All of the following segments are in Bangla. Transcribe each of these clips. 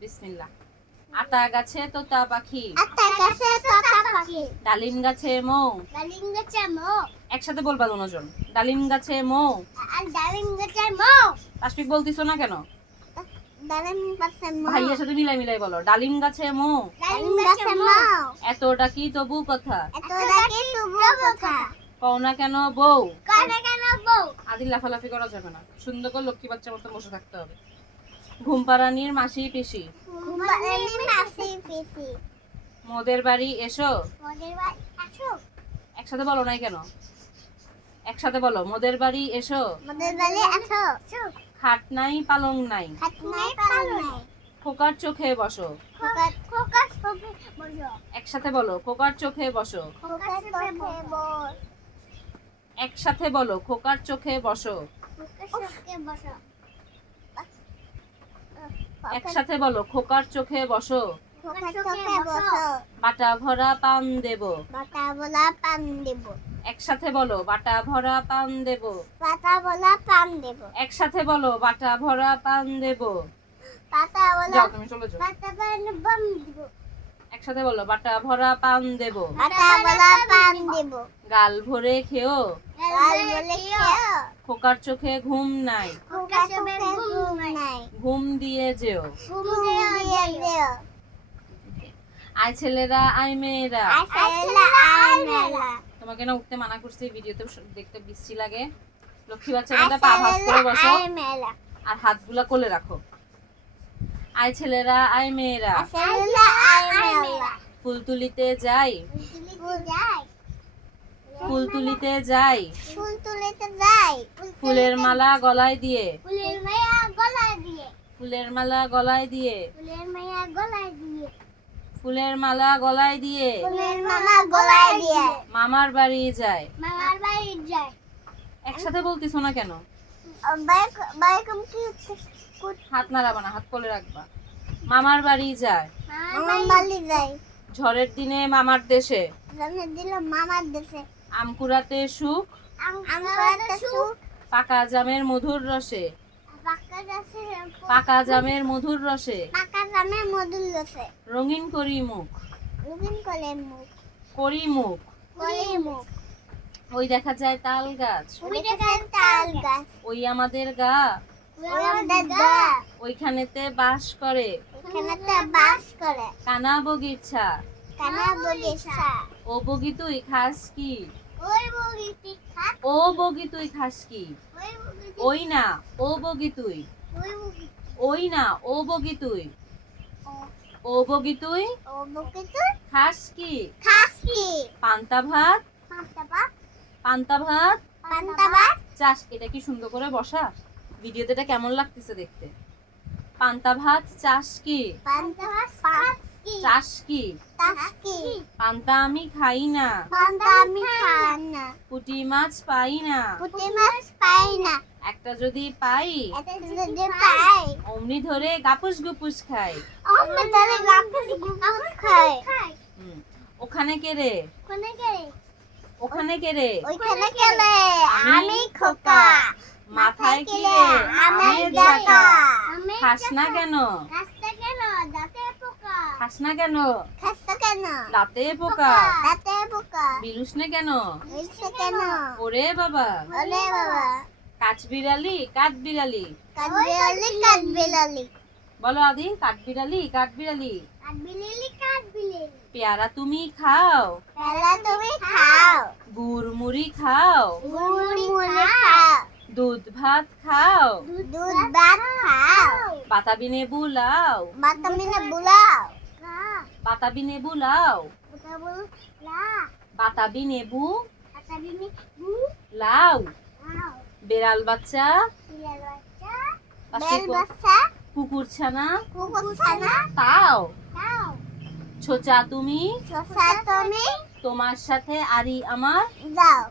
বিসমিল্লাহ। আতা গাছে তোতা পাখি, আতা গাছে তোতা পাখি, ডালিম গাছে মৌ। ডালিম গাছে মৌ। একসাথে বলবা দুজন। ডালিম গাছে মৌ। আর ডালিম গাছে মৌ। তাসফিক বলতিছো না কেন? ডালিম গাছে মৌ। ভাইয়ের সাথে মিলাই মিলাই বলো। ডালিম গাছে মৌ। ডালিম গাছে মৌ। এত ডাকি তবু কথা, এত ডাকি তবু কথা। কও না কেন বউ। কও না কেন বউ। আদি লাফালাফি করা যাবে না, সুন্দর করে লক্ষ্মী বাচ্চার মতো বসে থাকতে হবে। ঘুম পাড়ানির মাসি পিসি, ঘুম পাড়ানির মাসি পিসি, মোদের বাড়ি এসো। মোদের বাড়ি আসো। একসাথে বলো নাই কেন? একসাথে বলো। মোদের বাড়ি এসো। মোদের বাড়ি আসো। খাট নাই পালং নাই, খাট নাই পালং নাই, খোকার চোখে বসো। খোকার খোকার চোখে বসো। একসাথে বলো। খোকার চোখে বসো। খোকার চোখে বস। একসাথে বলো। খোকার চোখে বসো। খোকার চোখে বসো। একসাথে বলো। খোকার চোখে বসো। খোকার চোখে বসো। বাটা ভরা পান দেব। বাটা বলা পান দেব। একসাথে বলো। বাটা ভরা পান দেব। বাটা বলা পান দেব। একসাথে বলো। বাটা ভরা পান দেব। বাটা বলা যাও তুমি চলে যাও। বাটা পান বাম দেব। একসাথে বলো। বাটা ভরা পান দেব। বাটা বলা পান দেব। গাল ভরে খেও। গাল বলে খেও। খোকার চোখে ঘুম নাই, খোকার চোখে ঘুম নাই, ঘুম দিয়ে যেও। ঘুম দিয়ে যেও। আয় ছেলেরা আয় মেয়েরা। আইসাইলা আই মেলা। তোমাকে না উঠতে মানা করছি, ভিডিওতে দেখতে বিশ্রী লাগে। লক্ষ্মী বাচ্চার মধ্যে পা ভাঁজ করে বসো আই মেলা। আর হাতগুলা কোলে রাখো। আয় ছেলেরা আয় মেয়েরা, আইসাইলা আই মেলা। ফুল তুলিতে যাই, ফুল যাই, ফুল তুলিতে যাই। ফুল তুলিতে যাই, ফুলের মালা গলায় দিয়ে, ফুলের মায়া গলায় দিয়ে, ফুলের মালা গলায় দিয়ে, ফুলের মায়া গলায় দিয়ে, ফুলের মালা গলায় দিয়ে। ফুলের মালা গলায় দিয়ে, মামার বাড়ি যায়। মামার বাড়ি যায়। একসাথে বলতিছো না কেন? বাইক বাইকম কি হাত নাড়াবা না, হাত কোলে রাখবা। মামার বাড়ি যায়। মামার বাড়ি যায়। ঝড়ের দিনে মামার দেশে, জন্ম দিল মামার দেশে। আম কুড়াতে সুখ, আমরা সুখ। পাকা জামের মধুর রসে, পাকা গাছে পাকা জামের মধুর রসে। পাকা জামে মধুর রসে। রঙিন করি মুখ, রঙিন করে মুখ, করি মুখ। করে মুখ। ওই দেখা যায় তাল গাছ, ওই দেখান তাল গাছ। ওই আমাদের গা, ওই আমাদের গা। ওইখানেতে বাস করে। ওখানেতে বাস করে। কানা বগিচা, কানা বগিচা। ও বগি তুই খাস কি, ওই বগিটি খাত। ও বগি তুই খাস কি। ওই বগিটি। ওই না ও বগি তুই, ওই বগিটি। ওই না ও বগি তুই, ও বগি তুই ও বগিটি। খাস কি। খাস কি। পান্তা ভাত, পান্তা ভাত। পান্তা ভাত পান্তা ভাত। চাষ। এটা কি সুন্দর করে বসা? ভিডিওতে এটা কেমন লাগতেছে দেখতে? পান্তা ভাত চাষ কি, পান্তা ভাত। খাস কি। চাষ কি। চাষ কি। পান্তা আমি খাই না, পান্তা আমি খাই না। পুঁটি মাছ পাই না। পুঁটি মাছ পাই না। একটা যদি পাই, এটা যদি পাই, অমনি ধরে গাপুস গুপুস খাই। আমরা তাহলে গাপুস গুপুস খাই। হুম। ওখানে কে রে, কোনে গেলে? ওখানে কে রে, ওইখানে গেলে আমি খোকা। মাথায় কি রে, আমের জাকা। খাস না কেন, খাসটা কেন? দাঁতে পোকা। খাস না কেন, খাসটা কেন? দাঁতে পোকা। দাঁতে পোকা। বিলুস না কেন, হইছে কেন? ওরে বাবা। ওরে বাবা। কাঠ বিড়ালি কাঠ বিড়ালি, কাঠবিড়ালি কাঠবিড়ালি। বলো আদি। কাঠ বিড়ালি কাঠ বিড়ালি, কাঠবিড়ালি কাঠবিড়ালি। পেয়ারা তুমি খাও, পেয়ারা তুমি খাও। গুড় মুড়ি খাও, গুড় মুড়ি খাও। দুধ ভাত খাও, দুধ ভাত খাও। বাতাবি লেবু লাও, বাতামিনে বুলাও। বাতাবি লেবু লাও, ওটা বল লা। বাতাবি লেবু বাতাবিনে বু লাও। লাও। বেড়াল বাচ্চা, বিড়াল বাচ্চা। পাশে বেল বাচ্চা। কুকুর ছানা কুকুর ছানা। তাও। খাও। ছোচা তুমি, শসা তুমি তোমার সাথে আরি আমার, যাও।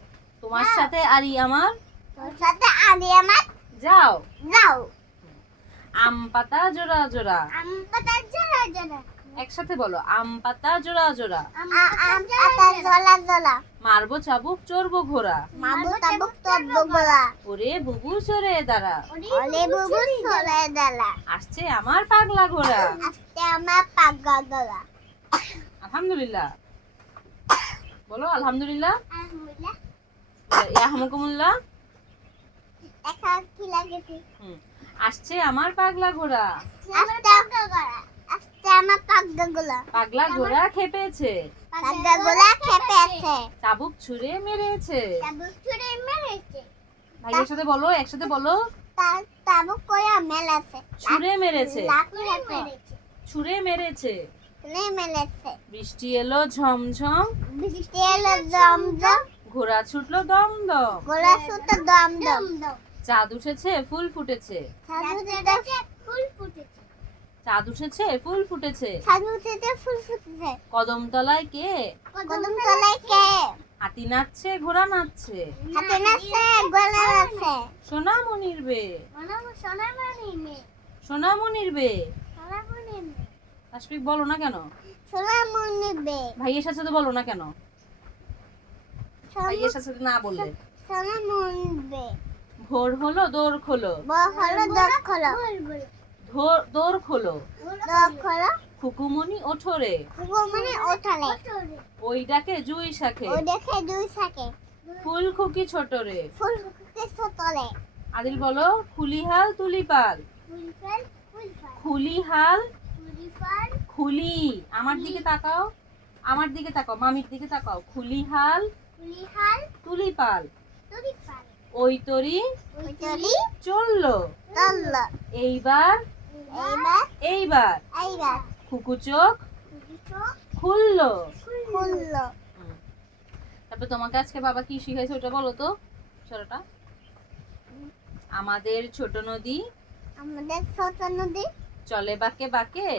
তোমার সাথে আরি আমার, তোর সাথে আমি আমার যাও। যাও। আম পাতা জোড়া জোড়া, আম পাতা জরা জরা। একসাথে বলো, আম পাতা জোড়া জোড়া, আম পাতা জলা জলা, মারবো চাবুক চড়বো ঘোড়া, মাবু তাবুক তব্বু গোলা, ওরে বুবু সরে দাঁড়া, ওলে বুবু সলে দালা, আসছে আমার পাগলা ঘোড়া। আস্তে আমার পাগা গলা। আলহামদুলিল্লাহ বলো, আলহামদুলিল্লাহ, আলহামদুলিল্লাহ। ইয়াহমুকুমুল্লাহ। একা কি লাগেছে? আসছে আমার পাগলা ঘোড়া, আস্তে গলা, আস্তে আমার পাগা গলা, পাগলা ঘোড়া খেপেছে, পাগা গলা খেপে আছে, চাবুক ছুঁড়ে মেরেছে। তাবুক ছুঁড়ে মেরেছে, ভাইয়ের সাথে বলো, একসাথে বলো, তাবুক কয়া মেলাছে, ছুঁড়ে মেরেছে, লাফিয়ে মেরেছে, ছুঁড়ে মেরেছে। নে মেলেছে, বৃষ্টি এলো ঝমঝম, বৃষ্টি এলো জমজম, ঘোড়া ছুটলো দমদম, গোলা সুতো দম দম, চাঁদ উঠেছে ফুল ফুটেছে, সাধু দিতে ফুল ফুটেছে, চাঁদ উঠেছে ফুল ফুটেছে। সাধু দিতে ফুল ফুটেছে, কদম তলায় কে, কদম তলায় কে, হাতি নাচছে ঘোড়া নাচছে, হাতে নাচছে গোলা আছে, সোনামণির বে, সোনামণি মে, সোনামণির বে। সোনামণি মে, তাসফিক বলো না কেন, সোনামণি বে, ভাইয়ের সাথে তো বলো না কেন, ভাইয়ের সাথে না বললে। সোনামণি বে, ভোর হলো দৌড় খোলো, বহলো দখলো, দৌড় খোলো, দখলো, খুকুমনি ওঠরে, মানে ওঠালে, ওই ডাকে জুই শাখে, ও দেখে দুই থাকে, ফুল খুকি ছোটরে। ফুল কেসো তলে, আদিল বলো, খুলিহাল তুলিপাল, ফুলফল ফুলফল, খুলিহাল, ফুলফল, খুলি, আমার দিকে তাকাও, আমার দিকে তাকাও, মামির দিকে তাকাও, খুলিহাল ফুলিহাল, তুলিপাল, তুলিফল, ওই তরি ওইতলি, চললো, তল্ল, এইবার এইবার, এইবার এইবার, খুকু চোখ দুটো খুললো। খুললো, তারপর তোমাকে আজকে বাবা কি শিখাইছে ওটা বলো তো, ছোটটা। আমাদের ছোট নদী আমাদের ছোট নদী চলে বাঁকে বাঁকে,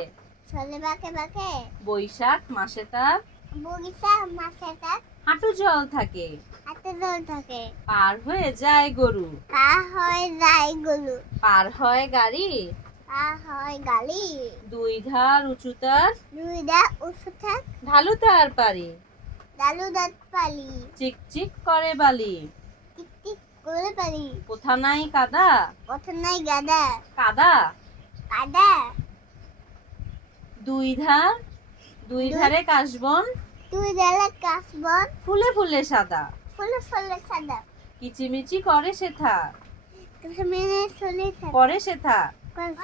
চলে বাঁকে বাঁকে, বৈশাখ মাসে তার বগিচা মাছে তার হাঁটু জল থাকে, হাতে জল থাকে, পার হয়ে যায় গরু, পা হয় যায় গরু, পার হয় গাড়ি, পা হয় গালি, দুই ধার উঁচু তার, দুই দা উঁচু থাক, ঢালু তার পারি, ডালু দাঁত পালি, চিকচিক করে বালি, টিক টিক করে পালি, কোথা নাই কাদা, কত নাই গাদা, কাদা, কাদা, দুই ধারে কাশবন, তুই দেলা কাশবন, ফুলে ফুলে সাদা, ফুলে ফুলে সাদা, কিচিমিচি করে সেথা, কিছু মেনে চলে থাকে, করে সেথা,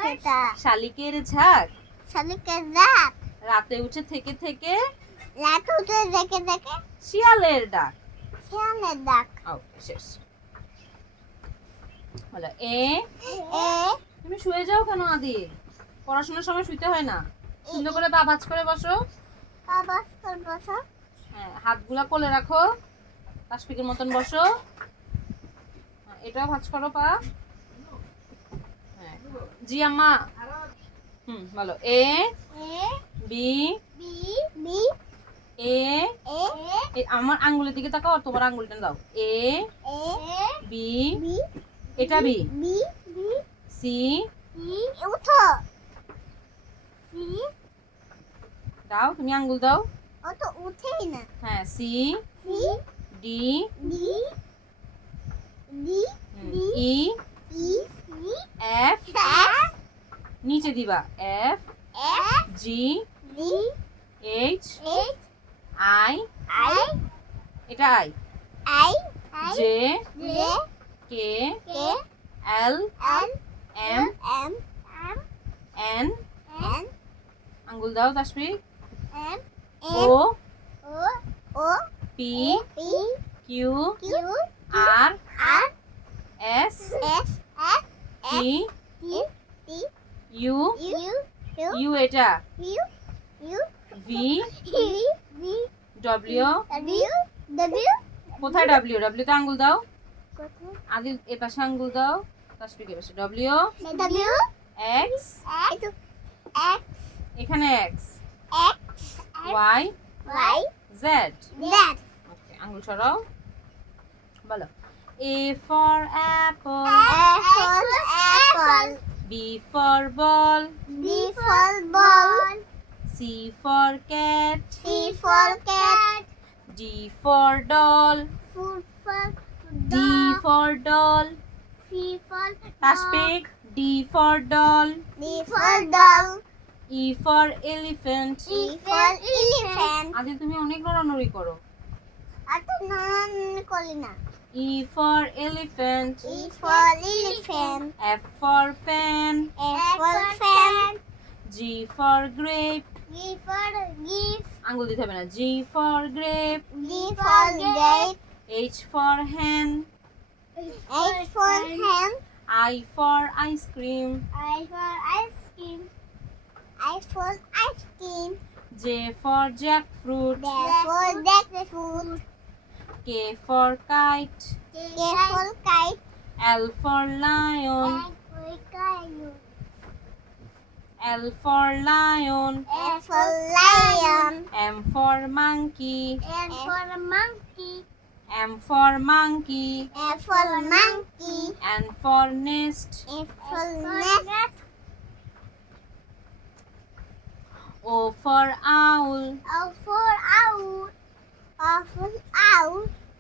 সেটা, শালিকের ঝাঁক, শালিকে রাত, রাতে উঠে থেকে থেকে রাত উঠে দেখে দেখে, শিয়ালের ডাক। শিয়ালের ডাক, ওকে, শেষ। বলো, এ এ, তুমি শুয়ে যাও কেন আদি, পড়াশোনার সময় শুইতে হয় না, সুন্দর করে পা ভাঁজ করে বসো, কাবাস কর বসো, হ্যাঁ হাতগুলা কোলে রাখো, তাসফিকের মতন বসো, হ্যাঁ, এটাও ভাঁজ করো পা, হ্যাঁ জি আম্মা, বলো, A A, B, B, B, A, A, আমার আঙ্গুলের দিকে তাকাও আর তোমার আঙ্গুলটা দাও, এ এ, বি, বি, এটা B, B, B, C, C, উঠো, সি, দাও তুমি আঙ্গুল দাও, ও তো উঠেই না, হ্যাঁ C, C, D, D, D, E, E, E, F, F, নিচে দিবা, F, F, G, D, H, H, I, I, এটা I, I, J, J, K, K, L, L, M, M, M, N, N, আঙ্গুল দাও Tasfiq, M, O, O, O, P, P, Q, Q, R, R, S, S, S, T, T, T, U, U, U, U এটা, U, U, V, V, V, W, W, W, কোথায় ডব্লিউ, ডব্লিউ তে আঙ্গুল দাও, কোথায়? আদিল এ পাশে আঙ্গুল দাও, তাসফিক এ পাশে, W, W, X, X, X, এখানে X, X, Y, Y, Z, Z, okay আঙ্গুল সরাও, বলো, A for apple, A for apple, B for ball, B for ball, C C for cat. C for cat. D for doll. Food for D for doll. C for Tashbih. D for doll. D for doll. E for elephant. E for elephant. আদি তুমি অনেক নড়ানড়ি করো। এত নাম করি না। E for elephant. E for elephant. F for fan. F for fan. G for grape. G for gift. আঙ্গুল দিতে হবে না। G for grape. G for grape. H for hen. H for hen. I for ice cream. I for ice cream. I for ice cream. J for jackfruit. J for jackfruit. K for kite. K for kite. L for lion. L for lion. L for lion. L for lion. M for monkey. M for monkey. M for monkey. M for monkey. N for nest. N for nest. O for owl. O for owl. O for owl.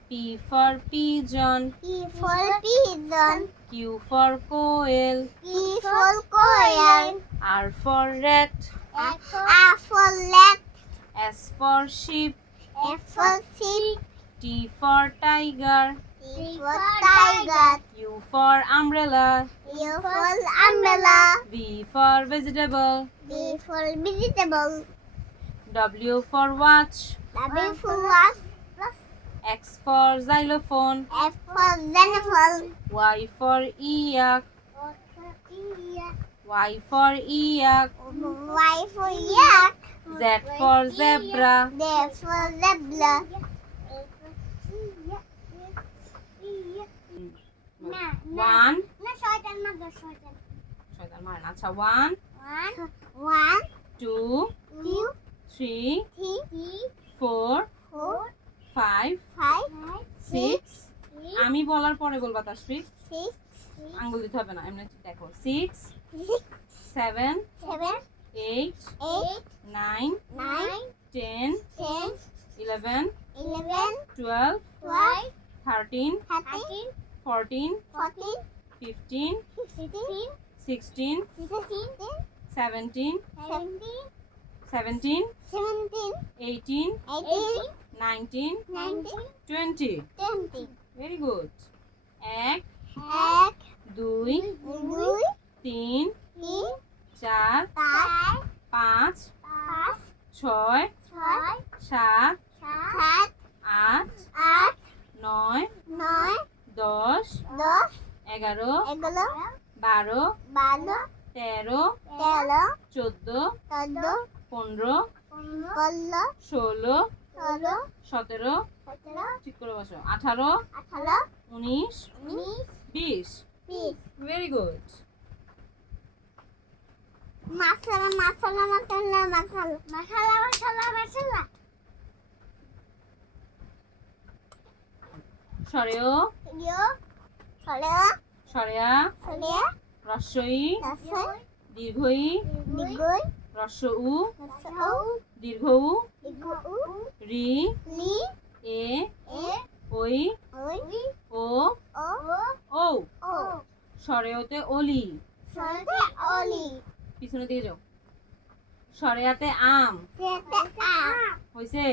P for pigeon. P for pigeon. Q for quail. P for coil. R for rat. R for rat. S for sheep. F for sheep. T for tiger. T for tiger. U for umbrella. U for umbrella. V for vegetable. V for vegetable. W for watch. W for watch. X for xylophone. F for xylophone. Y for yak. Y for yak. Y for yak. Z for zebra. Z for zebra. One. না শয়তান মারো শয়তান শয়তান মারেন। আচ্ছা 1, 1 2, 2 3, 3 4, 4 5, 5 6. আমি বলার পরে বলবা তাসফিক। 6 আঙ্গুল দিতে হবে না, এমনি দেখো। 6, 7, 7 8, 8 9, 9 10, 10 11, 11 12, 12 13, 13 14, 14 15, 15 16, 16 17, 17 17, 17 18, 18 19, 19 20. 20 Very good. 1, 1 2, 2 3, 3 4, 4 5, 5 6, 6 7, 7 8, 8 9, 9 10, 10 11, 11 12, 12 13, 13 14, 14 15, 15 16, 16 17, 17 ঠিক করে বসো, 18, 18 19, 19 20. 20 Very good. মাসালা মাসালা মাসালা মাসালা মাসালা মাসালা মাসালা সরেও, ইয়ো সলে সরেয়া, সলে রস্বই, রাসই দীর্ঘই, দিগই রস্ব উ, রাসও দীর্ঘ উ, দিগু রি, লি এ, এ ওই, ওই ও, ও ও। ও সরেওতে অলি, সলে অলি পিছনে দিয়ে যাও। সরেয়াতে আম, সেতে আ হইছে।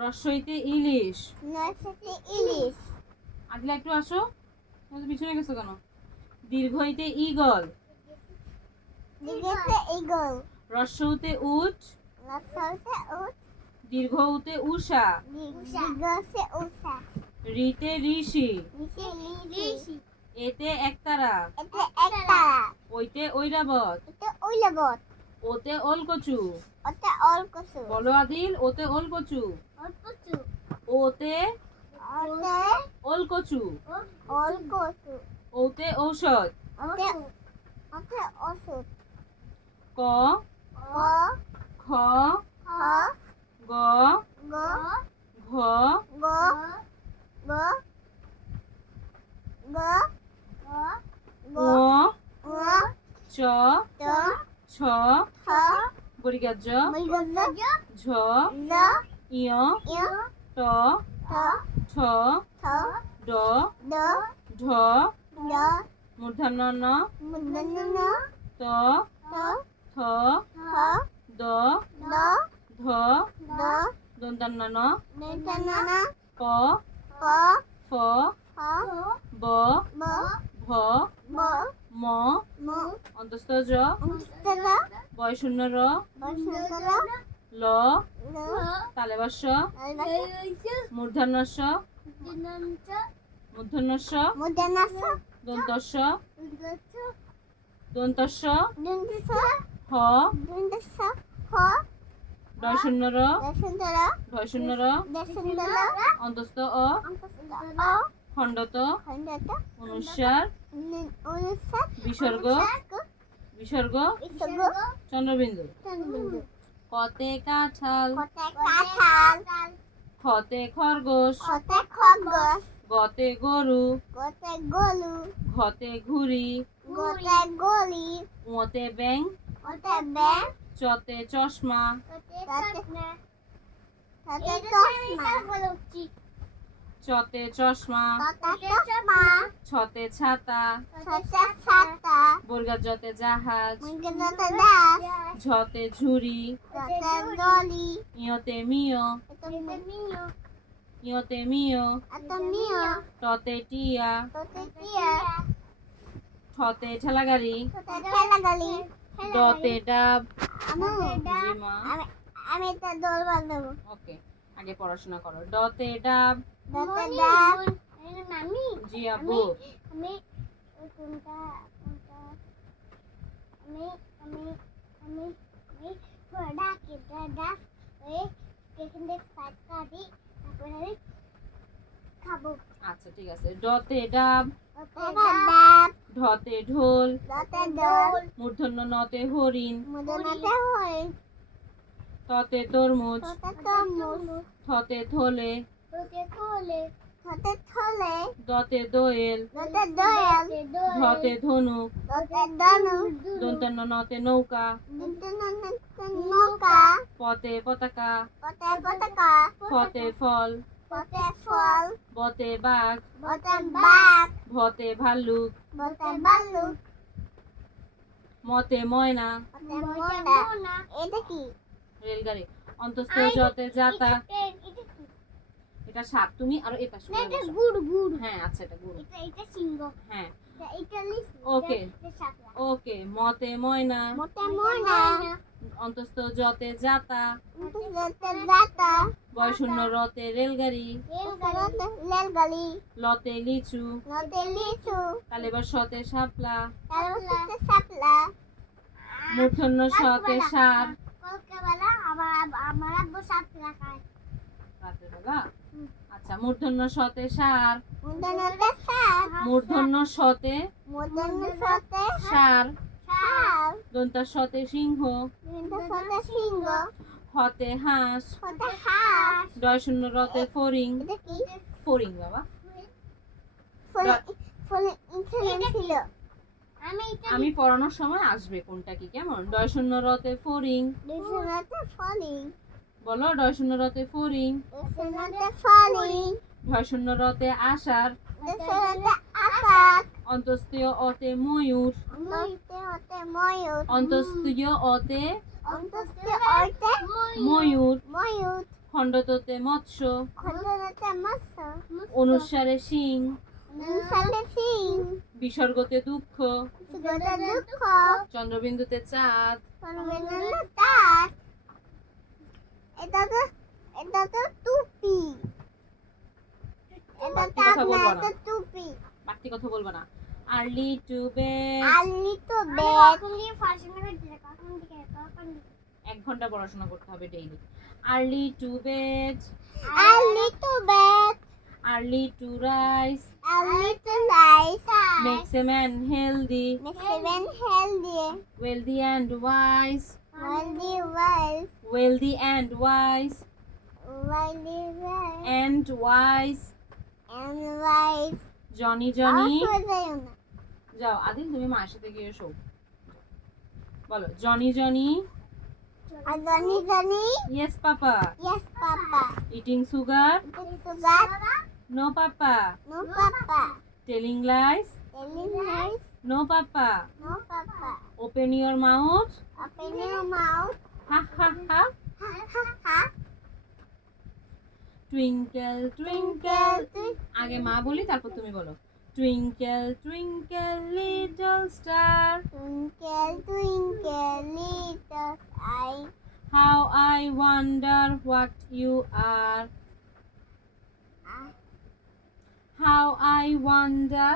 রস্বইতে ইলিশ। নসতে ইলিশ আদিলা একটু আসো, তুমি তো পিছনে গেছো কেন? দীর্ঘইতে ঈগল। দিগতে ইগল রস্বউতে উট। রাসতে উট দীর্ঘউতে উষা। দিগসে উষা রিতে ঋষি। নিচে লিশি এতে একতারা। এতে একটা ওইতে ঐরাবত। এটা ওইলাবত ওতে ওলকচু। ওতে অলকসু বলো আদিল, ওতে ওলকচু। অলকসু ওতে ওতে ওলকচু। অলকসু ওতে ঔষধ। ওতে ওতে ওষুধ ক, ও খ, হ গ, গ ঘ, গ গ গ গ ঙ, ঙ চ, চ ছ, ছ বর্গীয় জ বর্গীয় ঝ জ ইয় ইয় ট ঠ ঠ ঠ ড ড ঢ ড মূর্ধন্য ন মূর্ধন্য ন ত ত থ থ দ দ ধ দ দন্তন্য ন দন্তন্য ন প প ফ ফ ব ব ভ ব ম ম অন্তস্থ জ অন্তস্থ বয় শূন্য র বসন্তর ল ল তালেবস্য অলবাস মূর্ধন্যস্য দিনাঞ্চ মূর্ধন্যস্য মুদানাস দন্তস্য উদ্দচ দন্তস্য দুন্দস হ দুন্দস হ ডয় শূন্য র দশন্তর ঢয় শূন্য র দশন্তর অন্তস্থ অ অন্তস্থ অ খণ্ডত খণ্ডত অনুস্বার অনুসার বিসর্গ বিসর্গ বিসর্গ চন্দ্রবিন্দু চন্দ্রবিন্দু কতে কাঁঠাল কতে কাঁঠাল খতে খরগোশ কতে খরগোশ গতে গরু কতে গলু ঘতে ঘুড়ি কতে গলি উঁতে ব্যাং কতে ব্যাং চতে চশমা কতে চশমা চতে চশমা কতে চশমা ছতে ছাতা কতে ছাতা বর্গাজতে জাহাজ মুগেতে দাস ঝতে ঝুড়ি কতে গলি ইয়তে মিয় কতে মিও ইয়তে মিয় কতে মিও টতে টিয়া কতে টিয়া ঠতে ঠেলাগাড়ি কতে ঠেলা গলি ডতে ডাব আমু জি মা আমি তা দৌড় দেবো ওকে আগে পড়াশোনা করো ডতে ডাব দতে দাস মামি জি আব্বু আমি কোনটা কোনটা আমি আমি আমি আমি ঘোড়া কেটে ডাস এই এখান থেকে স্টার্ট করি তারপরে আমি খাবো আচ্ছা ঠিক আছে ডতে ডাব ডাব ঢতে ঢোল দতে দোল মূর্ধন্য নতে হরিণ মদনাতে হয় ততে তরমুজ তোতে তরমুজ থতে থলে তোতে কোলে তোতে থলে দতে দোয়েল তোতে দোয়েল ধতে ধনুক তোতে ধনু দন্তন্য নতে নৌকা দন্তনতে নৌকা পতে পতাকা পতে পতাকা ফতে ফল পতে ফল বতে বাঘ পতে বাঘ ভতে ভাল্লুক পতে ভাল্লুক মতে ময়না পতে ময়না এটা কি রেলগাড়ি অন্তস্থ যতে যাতা এটা কি এটা সাপ তুমি আর এটা শুনে এটা বসো। গুড় গুড় হ্যাঁ আচ্ছা এটা গুরু এটা সিংহ হ্যাঁ এটা লিস ওকে ওকে মতে ময়না মোটে ময়না অন্তস্থ যতে যাতা তোতে দাতা বয় শূন্য রতে রেলগাড়ি রেলগাড়ি লতে লিচু নতে লিচু তালেবার সতে শাপলা তারপরে সাপলা মূর্ধন্য সতে সার কলকাতা আমার আব্বু সাপলা খায় রাতের বেলা আচ্ছা মূর্ধন্য সতে সার মুদনতে সাপ মূর্ধন্য সতে মুদন সাথে সার সাপ দন্তার সতে সিংহ কিন্তু সাথে সিংহ হতে হাঁস সাথে হাঁস ডয় শূন্য রতে ফড়িং এটা কি ফড়িং বাবা ফুলে ফুলে এখানে ছিল আমি পড়ানোর সময় আসবে কোনটা কি কেমন ডয় শূন্য রতে ফড়িং দুশোনাতে ফলিং বলো ডয় শূন্য রতে ফড়িং দুশোনাতে ফলিং ঢয় শূন্য রতে আষাঢ় দুশোনাতে আকাশ অন্তস্থীয় অতে ময়ূর অন্তস্থ হতে ময়ূর অন্তস্থীয় অতে অন্তস্থ হতে ময়ূর ময়ূর খণ্ডততে মৎস্য খন্ডনাতে মৎস্য অনুসারে সিং অনুসারে সিং বিসর্গতে দুঃখ সুগত দুঃখ চন্দ্রবিন্দুতে চাঁদ পরমেন্দ্র তার এটা তো টুপি এটা তো কথা বলবো আপনার না। তো টুপি বাড়তি কথা বলবো না early to bed early to bed কখন দিকে 1 ঘন্টা পড়াশোনা করতে হবে daily early to bed early to bed early to rise early to light makes a man healthy seven healthy wealthy and wise wealthy wild wealthy and wise wealthy wild and wise and wise Johnny Johnny যাইও না যাও আদিল তুমি মায়ের সাথে গিয়ে শো বলো Johnny Johnny Johnny. Yes, Papa. Yes, Papa. Eating sugar? Eating sugar? No, Papa. No, Papa. Telling lies? Telling lies? No, Papa. No, Papa. Open your mouth. Open your mouth. Ha ha ha. Ha ha ha. Twinkle, twinkle. আগে মা বলি তারপর তুমি বলো। Twinkle, twinkle, little star. Twinkle, twinkle, little eye. How I wonder what you are. How I wonder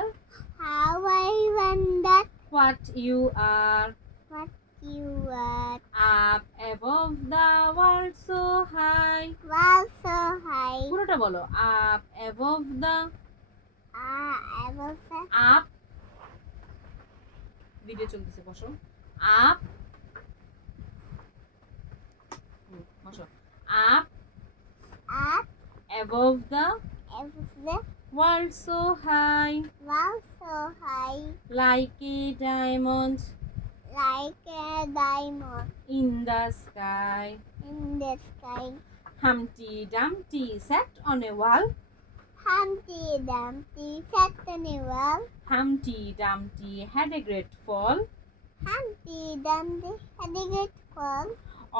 How I wonder what you are. what you are. Up above the world so high. Wow, so high. পুরোটা বলো। Up above the I will say up. Video চলতেছে বসো। Up. বসো। Up up above the above the world so high. wow, so high. Like a diamond Like a diamond in the sky. in the sky. Humpty Dumpty sat on a wall. Humpty Dumpty sat on a wall. Humpty Dumpty had a great fall. Humpty Dumpty had a great fall.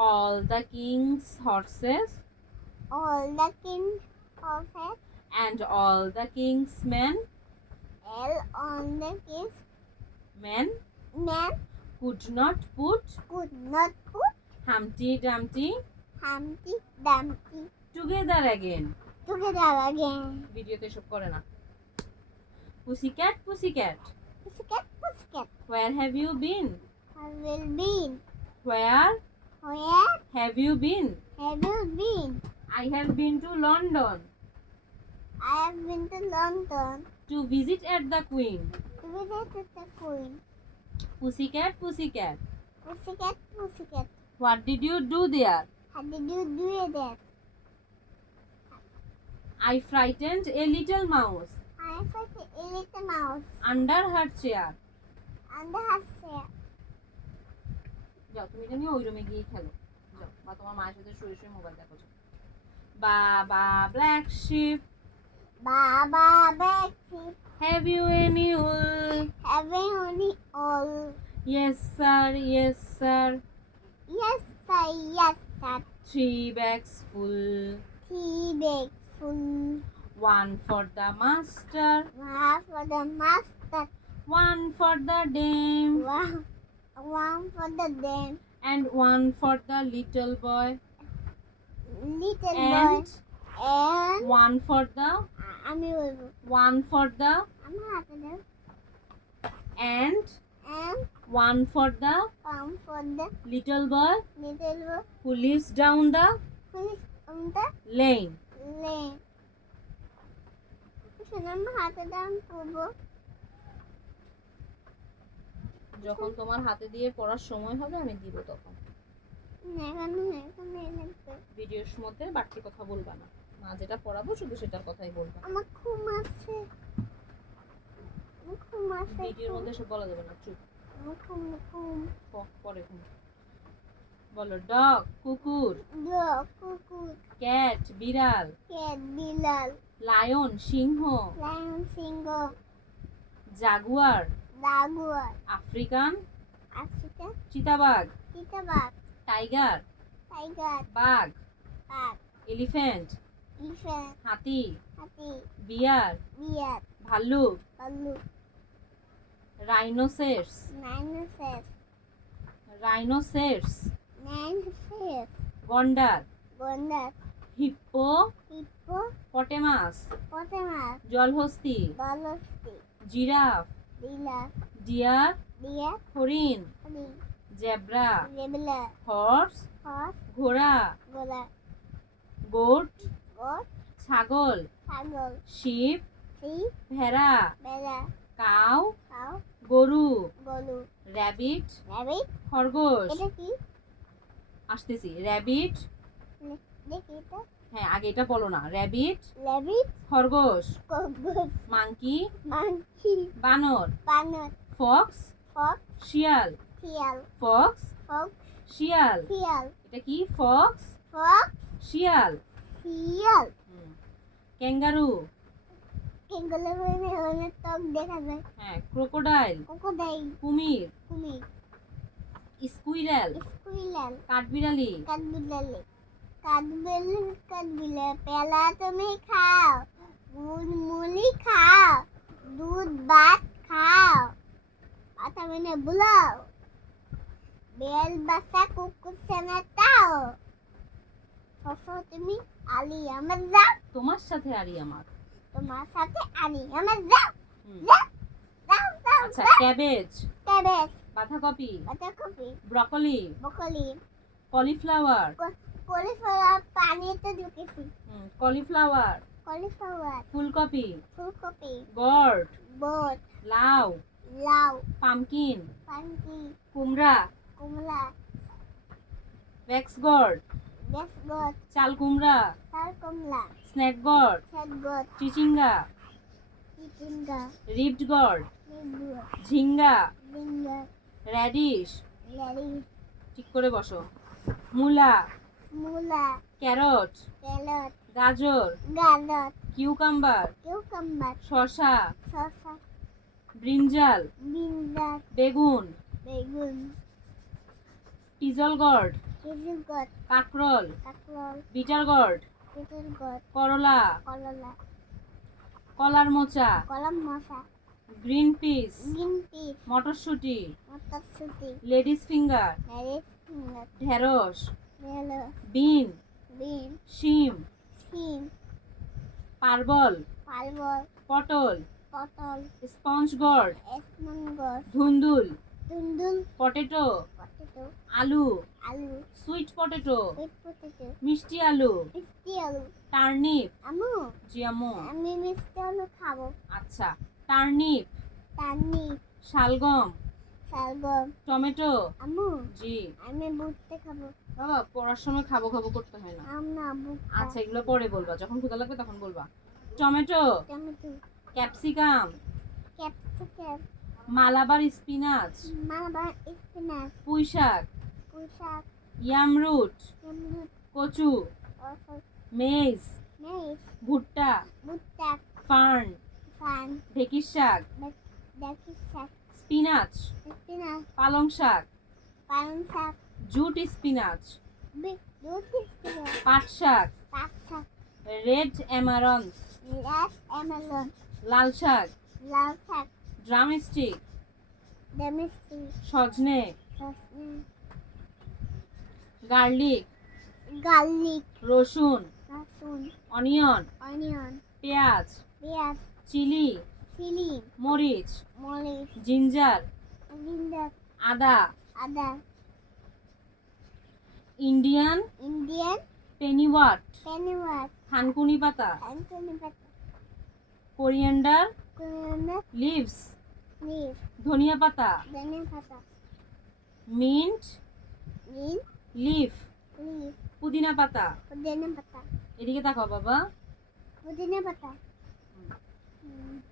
All the king's horses All the king's horses and all the king's men on the king's men men could not put could not put Humpty Dumpty Humpty Dumpty together again. together again. ভিডিওতে এসব করে না। Pussycat, pussycat, Pussycat, pussycat, where have you been? have you been? Where Where have you been? have you been? I have been to London I have been to London to visit at the Queen. to visit the Queen. Pussycat, pussycat, Pussycat, pussycat, what did you do there? how did you do that? I frightened a little mouse I saw a little mouse under her chair. under her chair. যাও তুমি এটা নিয়ে ওই রুমে গিয়ে খেলো যাও বা তোমার মায়ের সাথে শুয়ে শুয়ে মোবাইল দেখো যাও। Baa black sheep Baba Betty, have you any wool? having only all. Yes sir, yes sir. Yes, sir, yes, sir. 3 bags full. Tea bags full. 1 for the master, One for the master. 1 for the dame, One for the dame. and 1 for the little boy, Little and boy. And 1 for the আমি বলবো 1 for the আমার হাতে দাও and and 1 for the come for the little boy little boy who lives down the who is on the lane. lane. শোনো আমার হাতে দাও আমি পড়বো যখন তোমার হাতে দিয়ে পড়ার সময় হবে আমি দিব তখন। এখানে লাগবে ভিডিওর মধ্যে বাড়তি কথা বলবা না, মা যেটা পড়াবো শুধু সেটার কথাই বলবা। আমার ঘুম আসছে ভিডিওর মধ্যে সব বলা যাবে না, চুপ। আমার ঘুম পরে ঘুম। বলো ডগ কুকুর, কুকুর ক্যাট বিড়াল, ক্যাট বিড়াল লায়ন সিংহ, লায়ন সিংহ জাগুয়ার জাগুয়ার আফ্রিকান আফ্রিকা চিতাবাঘ, চিতাবাঘ টাইগার টাইগার বাঘ, বাঘ এলিফ্যান্ট ইলিফ্যান্ট হাতি, হাতি বিয়ার বিয়ার ভাল্লুক, ভাল্লুক রাইনোসেরস ডাইনোসর রাইনোসেরস ডাইনোসর গন্ডার, গন্ডার হিপ্পো হিপ্পো পটেমাস, পটেমাস জলহস্তি, দলস্তি জিরাফ, বিলাস ডিয়ার ডিয়ার হরিণ, হরি জেব্রা, রেবলা হর্স হর্স ঘোড়া, গোলা গোট গোট ছাগল, ছাগল শিপ শিপ ভেড়া, বেড়া কাউ কাউ গরু, গরু র্যাবিট র্যাবিট খরগোশ। এটা কি আসতেছি, র্যাবিট, দেখি এটা হ্যাঁ আগে এটা বলো না, র্যাবিট র্যাবিট খরগোশ, ককরোচ মাংকি মাংকি বানর, বানর ফক্স ফক্স শিয়াল, শিয়াল ফক্স ফক্স শিয়াল। শিয়াল এটা কি? ফক্স। ফক্স শিয়াল। শিয়াল ক্যাঙ্গারু। কেঙ্গলের মধ্যে অনেক ত্বক দেখা যায় হ্যাঁ, ক্রোকোডাইল। ক্রোকোডাইল কুমির। কুমির স্কুইরেল। স্কুইরেল কাঠবিড়ালি। কাঠবিড়ালি কাঠবিড়ালি পেলা তুমি খাও মুড়ি খাও দুধ ভাত খাও মাথা মেনে বুলাও বেল বাসা কুকুর সেনা তাও সফর তুমি আলি আমার যাও তোমার সাথে আরি আমার। তোমার সাথে আলি আমার যাও হুম। যাও যাও যাও আচ্ছা, ক্যাবেজ। ক্যাবেজ বাঁধাকপি। বাঁধাকপি ব্রকলি। Broccoli cauliflower. কলিফ্লাওয়ার পানিতে ঢুকেছি কলিফ্লাওয়ার। কলিফ্লাওয়ার ফুলকপি। ফুলকপি গর্ড। বোট লাউ। লাউ পামকিন। পানকি কুমড়া। কমলা ভ্যাক্স গর্ড। বেসগট চাল কুমড়া। তার কমলা স্নেক গর্ড। সেটগট চিচিঙ্গা। চিচিঙ্গা রিপড গর্ড। লিঙ্গু ঝিঙ্গা। লিঙ্গা র্যাডিশ। লেরি ঠিক করে বসো। মূলা। মূলা ক্যারট। ক্যারট গাজর। গাজর কিউকাম্বার। কিউকাম্বার শসা। শসা ব্রিঞ্জাল। বিনজার বেগুন। বেগুন টিজল গর্ড। চিজুগট কাকরল। কাকরল বিটার গর্ড। চিজুগট করলা। কললা কলার মোচা। কলম মশা গ্রিন পিস। গ্রিন পিস মটরশুঁটি। মটরশুঁটি লেডিস ফিঙ্গার। ম্যারেজ ফিঙ্গার ঢেঁড়স। ভেলো বিন। বিন শিম। সিম পার্বল। পালবল পটল। পটল স্পঞ্জ গর্ড। এসমনগর ধুন্দুল। দুন্দুল পটেটো। পটেটো আলু। আলু সুইট পটেটো। সুইট পটেটো মিষ্টি আলু। মিষ্টি আলু টার্নিপ। আমু জি আম্মু। আমি মিষ্টি আলু খাবো আচ্ছা, টার্নিপ। তানি শালগম। শালগম টমেটো। আমু জি। আমি বুটতে খাবো বাবা, পড়ার সময় খাবো খাবো করতে হয় না। আমরা বুট আচ্ছা, এগুলো পরে বলবা, যখন ক্ষুধা লাগবে তখন বলবা। Tomato. Tomato capsicum. Capsicum Malabar spinach. Malabar spinach পুঁই শাক। পুঁইশাক ইয়ামরুট। আমরুট কচু। অফর মেজ। মেস ভুট্টা। ভুট্টা ফার্ন। ফান ঢেঁকির শাক। ডাকি শাক স্পিনাচ। স্পিনাচ পালং শাক। পালং শাক জুট স্পিনাচ। দুধ স্পিনাচ পাট শাক। পাট শাক রেড অ্যামারন্থ। রেড এমেলন লাল শাক। লাল শাক ড্রাম স্টিক। ডেমিস্টি সজনে। সসনে গার্লিক। গার্লিক রসুন। রসুন অনিয়ন। অনিয়ন পেঁয়াজ। পেঁয়াজ চিলি। চিলি মরিচ। মরিচ জিঞ্জার। জিঞ্জার আদা। আদা ইন্ডিয়ান ইন্ডিয়ান পেনিওয়াট। পেনিওয়াট থানকুনি পাতা। অ্যান্টনি পাতা কোরিয়েন্ডার কোরিয়ান্ডার লিভস। লিভ ধনিয়া পাতা। ধনিয়া পাতা মিন্ট মিন লিফ। লিভ পুদিনা পাতা। পুদিনা পাতা এদিকে তাকাও বাবা। পুদিনা পাতা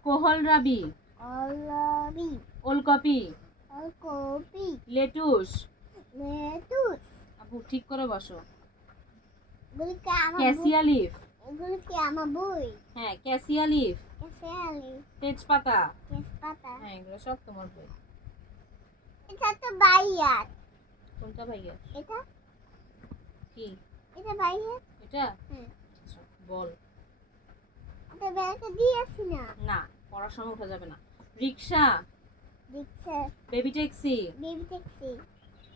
কোহলরাবি। অলবি ওলকপি। অলকপি লেটুস। লেটুস আপু ঠিক করে বসো। এগুলিকে আমার ক্যাসিয়া লিফ। এগুলিকে আমার বই হ্যাঁ, ক্যাসিয়া লিফ। কেসালি তেজপাতা। তেজপাতা হ্যাঁ, এগুলো সব তোমার বই। এটা তো বাইয়ার কোনটা ভাইয়া? এটা কি এটা বাইয়ার এটা? হ্যাঁ আচ্ছা, বল। এটা ব্যাগটা দিয়ে আসি না না, পড়ার সময় উঠা যাবে না। রিক্সা। দেখছে baby taxi. Baby taxi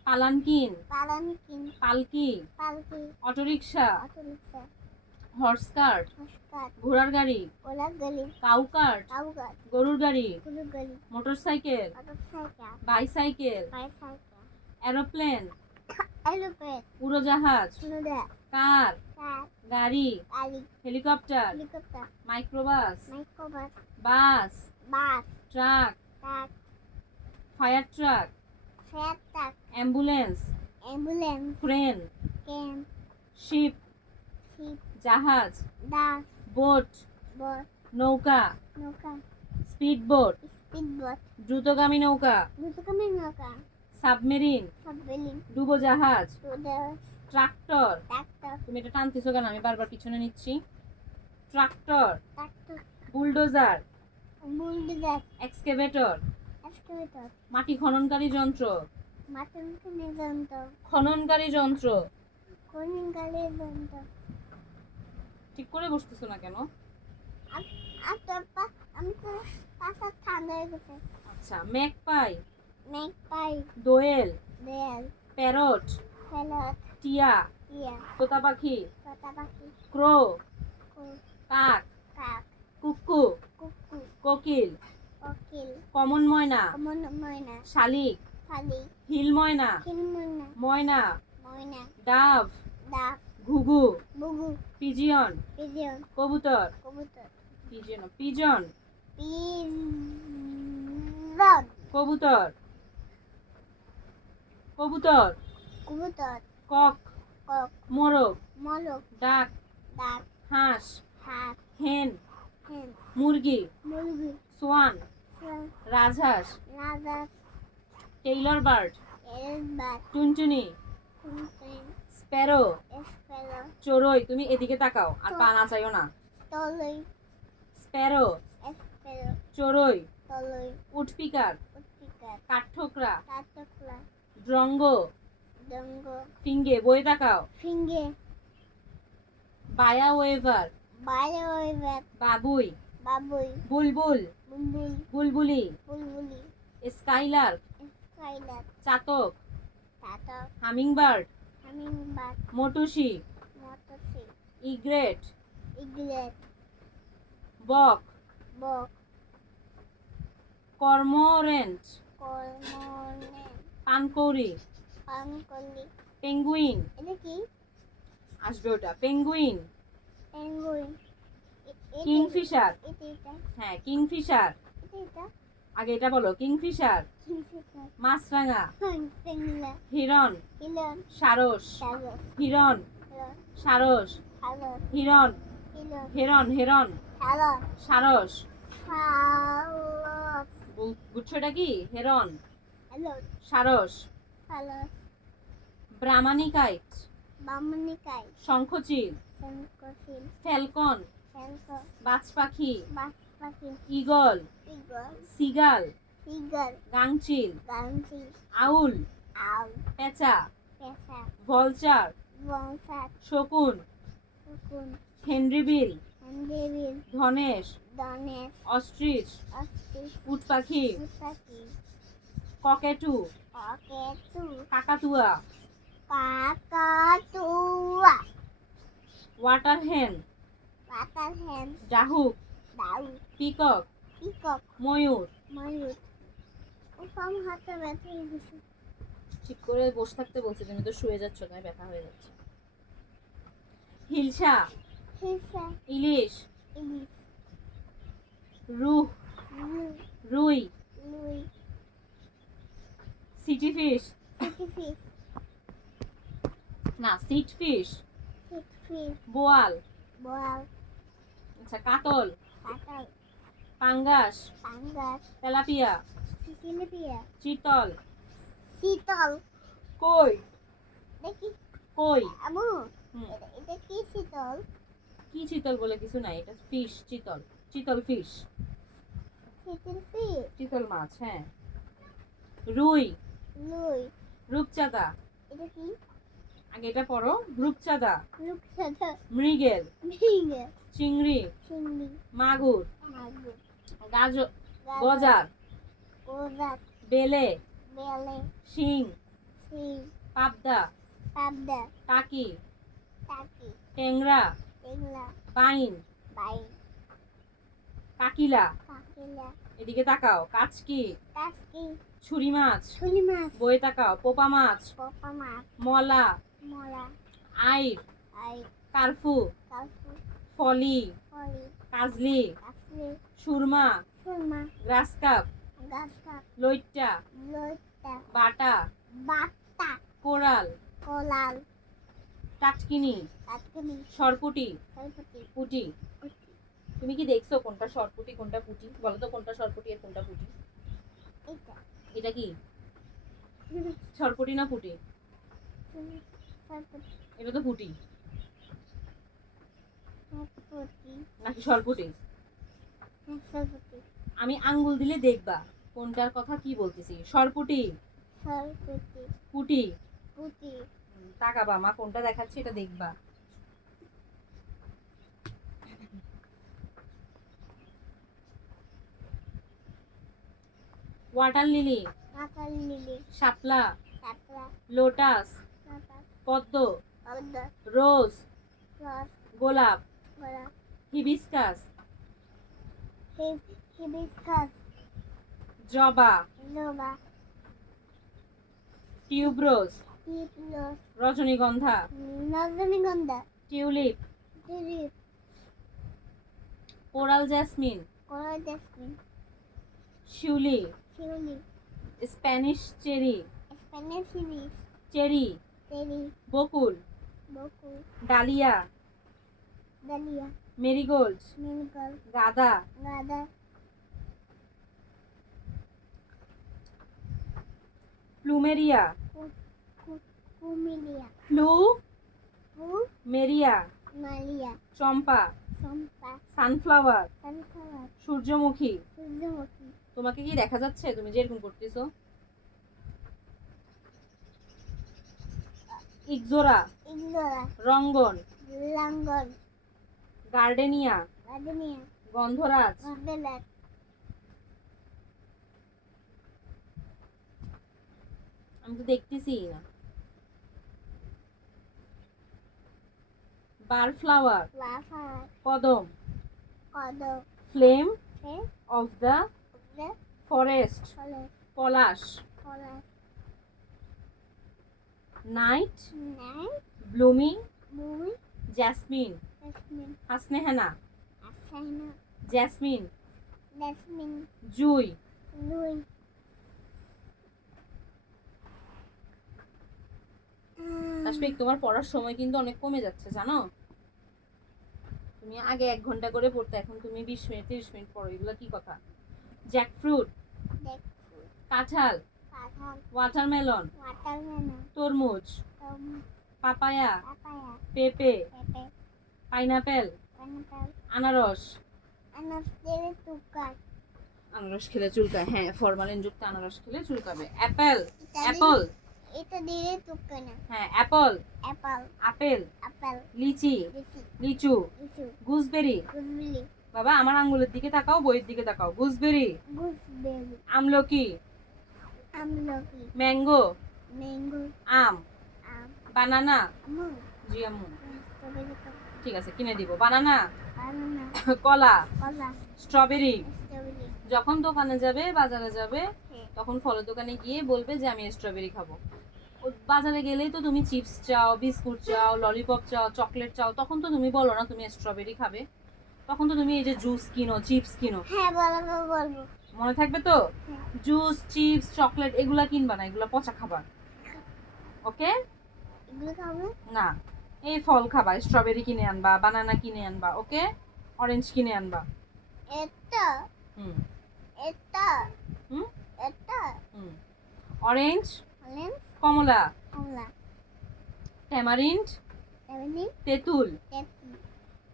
palanquin. Palanquin পালকি। পালকি auto rickshaw. Auto rickshaw horse cart. Horse cart ঘোড়ার গাড়ি। ওলা গলি কাউ কার্ট। কাউগার গরুর গাড়ি। কুলু গলি motorcycle. Auto cycle bicycle. Bicycle aeroplane. এলোপেট উড়োজাহাজ। সুনুদা কার। কার গাড়ি। গাড়ি helicopter. Helicopter microbus. Microbus bus. Bus truck. Truck fire truck. Fire truck ambulance. Ambulance crane. Crane ship. Ship জাহাজ। ডাক বোট। বট নৌকা। নৌকা স্পিড বোট। স্পিড বট দ্রুতগামী নৌকা। দ্রুতগামী নৌকা সাবমেরিন, সাবমেরিন, ডুবোজাহাজ, রোডার, ট্রাক্টর। ট্রাক্টর, তুমি এটা টানতেছো কেন? আমি বারবার পিছনে নিচ্ছি। Tractor, tractor, bulldozer, bulldozer, excavator, excavator, মাটি খননকারী যন্ত্র, মাটন কানের যন্ত্র, খননকারী যন্ত্র। কোনিং কানের যন্ত্র। ঠিক করে বসতেছো না কেন? আর তোর আমি তো পাশা ঠান্ডা হয়ে গেছে। আচ্ছা, ম্যাকপাই, ম্যাকপাই, দোয়েল, দেয়াল, প্যারট, ফেলত, টিয়া, ইয়া, তোতা পাখি, তোতা পাখি, ক্রো, কুক, কাক, কাক, কুক্কু, কুকু, কোকিল, কোকিল, কমন ময়না, কমন ময়না, শালিক, শালিক, হিল ময়না, হিলময়না, ময়না, ময়না, ডাভ, ডাক, ঘুঘু, বুগু, পিজিয়ন, পিজিয়ন, কবুতর, কবুতর, পিজিয়ন, পিজন, পিজন, কবুতর, কবুতর, কবুতর, কক, কক, মোরগ, মলক, ডাক, ডাক, হাঁস, হাত, হেন, হেন, মুরগি, মুরগি, সোয়ান, সোয়ান, রাজহাঁস, রাজা, টেইলর বার্ড, এলবার, টুনটুনি, কুনকুন, স্প্যারো, এসপেলো, চড়ুই। তুমি এদিকে তাকাও আর পা নাচাইও না। তলই, স্প্যারো, এসপেলো, চড়ুই, তলই, উডপিকার, উত্তিকার, কাঠঠোকরা, কাঠঠোকরা, ড্রঙ্গ, ডঙ্গ, ফিঙ্গে। বই তাকাও। ফিঙ্গে, বায়া ওয়েভার, বায়োইভার, বাবুই, বাবুই, বুলবুল, বুলবুল, বুলবুলি, বুলবুলি, স্কাইলার্ক, স্কাইলার, চাতক, চাতক, হামিংবার্ড, হামিংবার্ড, মটুসি, মটরসি, ইগ্রেট, ইগলেট, বক, বক, কর্মোরেন্ট, কর্মনে, পানকৌড়ি, পানকলি। পেঙ্গুইন। এটা কি? আসবে ওটা, পেঙ্গুইন, পেঙ্গুইন, কিংফিশার। এটা, হ্যাঁ, কিংফিশার। এটা, আগে এটা বলো, কিংফিশার, কিংফিশার, মাছরাঙা, পেঙ্গুলা, হিরণ, হিলন, সারস, সাগর, হিরণ, হিলন, সারস, সাগর, হিরণ, হিলন, হেরণ, হেরণ, সাগর, সারস। সাগর, গুচ্ছটা কি? হেরণ, হ্যালন, সারস, সাগর, ব্রাহ্মণিকাইট, বামনিকাই, শঙ্খচিল, শঙ্কশিল, ফ্যালকন, শঙ্খ, বাজ পাখি, বাস পাখি, ঈগল, ইগল, সিগাল, সিগার, গাংচিল, গাংচি, আউল, আউ, পেঁচা, পেশা, ভলচার, বংশাত, শকুন, শকুন, হেনরিবিল, হ্যান্ডেবিল, ধনেশ, দনেশ, অস্ট্রিচ, অস্টিস, উট পাখি, উটপাখি, ককেটু, ককেটু, কাকাতুয়া, কাকাতুয়া, ওয়াটার হেন, পাতার হ্যান, ডাহুক, দাউ, পিকক, পিকক, ময়ূর। ময়ূর। ও সব হাতে ব্যথা হয়ে গেছে। ঠিক করে বসে থাকতে বলছি, তুমি তো শুয়ে যাচ্ছ, তাই ব্যথা হয়ে যাচ্ছে। হিলসা, হিসা, ইলিশ, ইলিশ, রুহ, রুই, রুই, লুই, সিটি ফিশ, সিটিফিশ, না সিট ফিশ, সিটফিশ, বোয়াল, বোয়াল, আচ্ছা কাতল, কাটাল, পাঙ্গাস, পাঙ্গাস, তেলাপিয়া, তিলিপিয়া, চিতল, শীতল। কই, দেখি কই। আবু, হুম, এটা কি শীতল? কি চিতল বলে কিছু নাই, এটা ফিশ, চিতল, চিতল ফিশ, শীতল ফিশ, চিতল মাছ। হ্যাঁ, রুই, লুই, রূপচাঁদা। এটা কি? আগে এটা পড়ো, রূপচাঁদা, রূপসাদা, মৃগেল, ভিঙে, চিংড়ি, চিংড়ি, মাগুর, মাগুর, গাজর, গজার, গোজাত, বেলে, বেলে, শিং, শিং, পাবদা, পাবদা, টাকি, টাকি, টেংরা, টেংলা, বাইন, বাইন, কাকিলা। কাকিলা, এদিকে তাকাও, কাচকি, কাসকি, ছুরি মাছ, ছুলি মাছ, বয়ে তাকাও, পোপা মাছ, পোপা মাছ, মলা, মলা, আইর, I, কারফু, কালফু, Fali, Fali, Kajli, কাসলি, Surma, Surma, glass cup, গাছকাপ, লইট্টা, লইটা, Bata, বাত্তা, coral, কোলাল, টাটকিনি, কাটকানি, সরপুটি, সরপতি, পুটি। কুটি, তুমি কি দেখছো কোনটা সরপুটি কোনটা পুটি? বলো তো কোনটা সরপুটি আর কোনটা পুটি? এটা, এটা কি? ছরপুটি না পুটি? সরপুটি এটা তো পুটি সরপুটি নাকি সরপুটি? সরপুটি আমি আঙ্গুল দিলে দেখবা কোনটার কথা কি বলতেছি। সরপুটি, সরপুটি পুটি। পুটি তাকাবা মা কোনটা দেখাচ্ছে এটা দেখবা। ওয়াটার লিলি, মাতাল লিলি শাপলা, কাতলা লোটাস, মাতাল পদ্ম, অর্ধ রোজ, রস গোলাপ, গলা হিবিস্কাস, হিবিস্কাস জবা, জবা টিউবরোজ, টিউলিপ রজনীগন্ধা, রজনীগন্ধা tulip, tulip coral jasmine, coral jasmine শিউলি, শিউলি Spanish cherry, Spanish cherry cherry, cherry বকুল, বকুল ডালিয়া, ডালিয়া মেরিগোল্ড, মেরিগোল্ড গাঁদা, গাঁদা প্লুমেরিয়া, কুমিলিয়া প্লুমেরিয়া, মালিয়া চম্পা, চম্পা সানফ্লাওয়ার, সানফ্লাওয়ার সূর্যমুখী। সূর্যমুখী তোমাকে কি দেখা যাচ্ছে তুমি যে এরকম করতেছো? ইকজোরা, ইগজোরা রঙ্গন, লাঙ্গন গার্ডেনিয়া, গার্ডেনিয়া গন্ধরাজ, গন্ডেলার আমি তো দেখতেছি না। বারফ্লাওয়ার, লাফার কদম, কদম ফ্লেম ফে অফ দ্য উপরে ফরেস্ট, ফলে পলাশ, ফলা নাইট, নাই ব্লুমিং, মুই জ্যাসমিন, জেসমিন হাসনেহেনা, আসাইনা জ্যাসমিন, জেসমিন জুই। লুই তাসফিক তোমার পড়ার সময় কিন্তু অনেক কমে যাচ্ছে জানো। তুমি আগে 1 ঘন্টা করে পড়তে, এখন তুমি 20 মিনিট 30 মিনিট পড়ো, এগুলো কি কথা? জ্যাকফ্রুট, দেখু কাঁঠাল, কাঁঠাল ওয়াটারমেলন, ওয়াটারমেলন তরমুজ, টম পাপায়া, পাপায়া পেঁপে, পেঁপে পাইনাপেল, পাইনাপেল আনারস। আনারস দিয়ে টুকার আনারস খেলে চুলকায়, হ্যাঁ ফরমালিন যুক্ত আনারস খেলে চুলকাবে। অ্যাপেল, ইত্যাদি। অ্যাপল, এটা দিয়ে টুকায় না হ্যাঁ অ্যাপল, অ্যাপল আপেল, আপেল লিচি, লিচি লিচু, লিচু গুজবেরি। গুজবিলি বাবা আমার আঙ্গুলের দিকে তাকাও, বইয়ের দিকে তাকাও। গুজবেরি, গুজবেরি আমলকি, আমলকি ম্যাঙ্গো, ম্যাঙ্গো আম, আম বানানা। আমু জি আম্মু, স্ট্রবেরি ঠিক আছে কিনে দিব। বানানা, বানানা কলা, কলা স্ট্রবেরি। স্ট্রবেরি যখন দোকানে যাবে বাজারে যাবে হ্যাঁ তখন ফলের দোকানে গিয়ে বলবে যে আমি স্ট্রবেরি খাবো। ও বাজারে গেলেই তো তুমি চিপস চাও, বিস্কুট চাও, ললিপপ চাও, চকলেট চাও, তখন তো তুমি বলো না তুমি স্ট্রবেরি খাবে। তখন তো তুমি এই যে জুস কিনো, চিপস কিনো, হ্যাঁ বলবো বলবো মনে থাকবে তো? হ্যাঁ জুস, চিপস, চকলেট এগুলা কিনবা না, এগুলা পচা খাবার। ওকে? এগুলো খাবো না, এই ফল খাবা, স্ট্রবেরি কিনে আনবা, বানানা কিনে আনবা, ওকে? অরেঞ্জ কিনে আনবা। এটা হুম এটা হুম এটা হুম অরেঞ্জ, অরেঞ্জ কমলা, কমলা ট্যামারিন্ড, এমনি তেঁতুল, তেঁতুল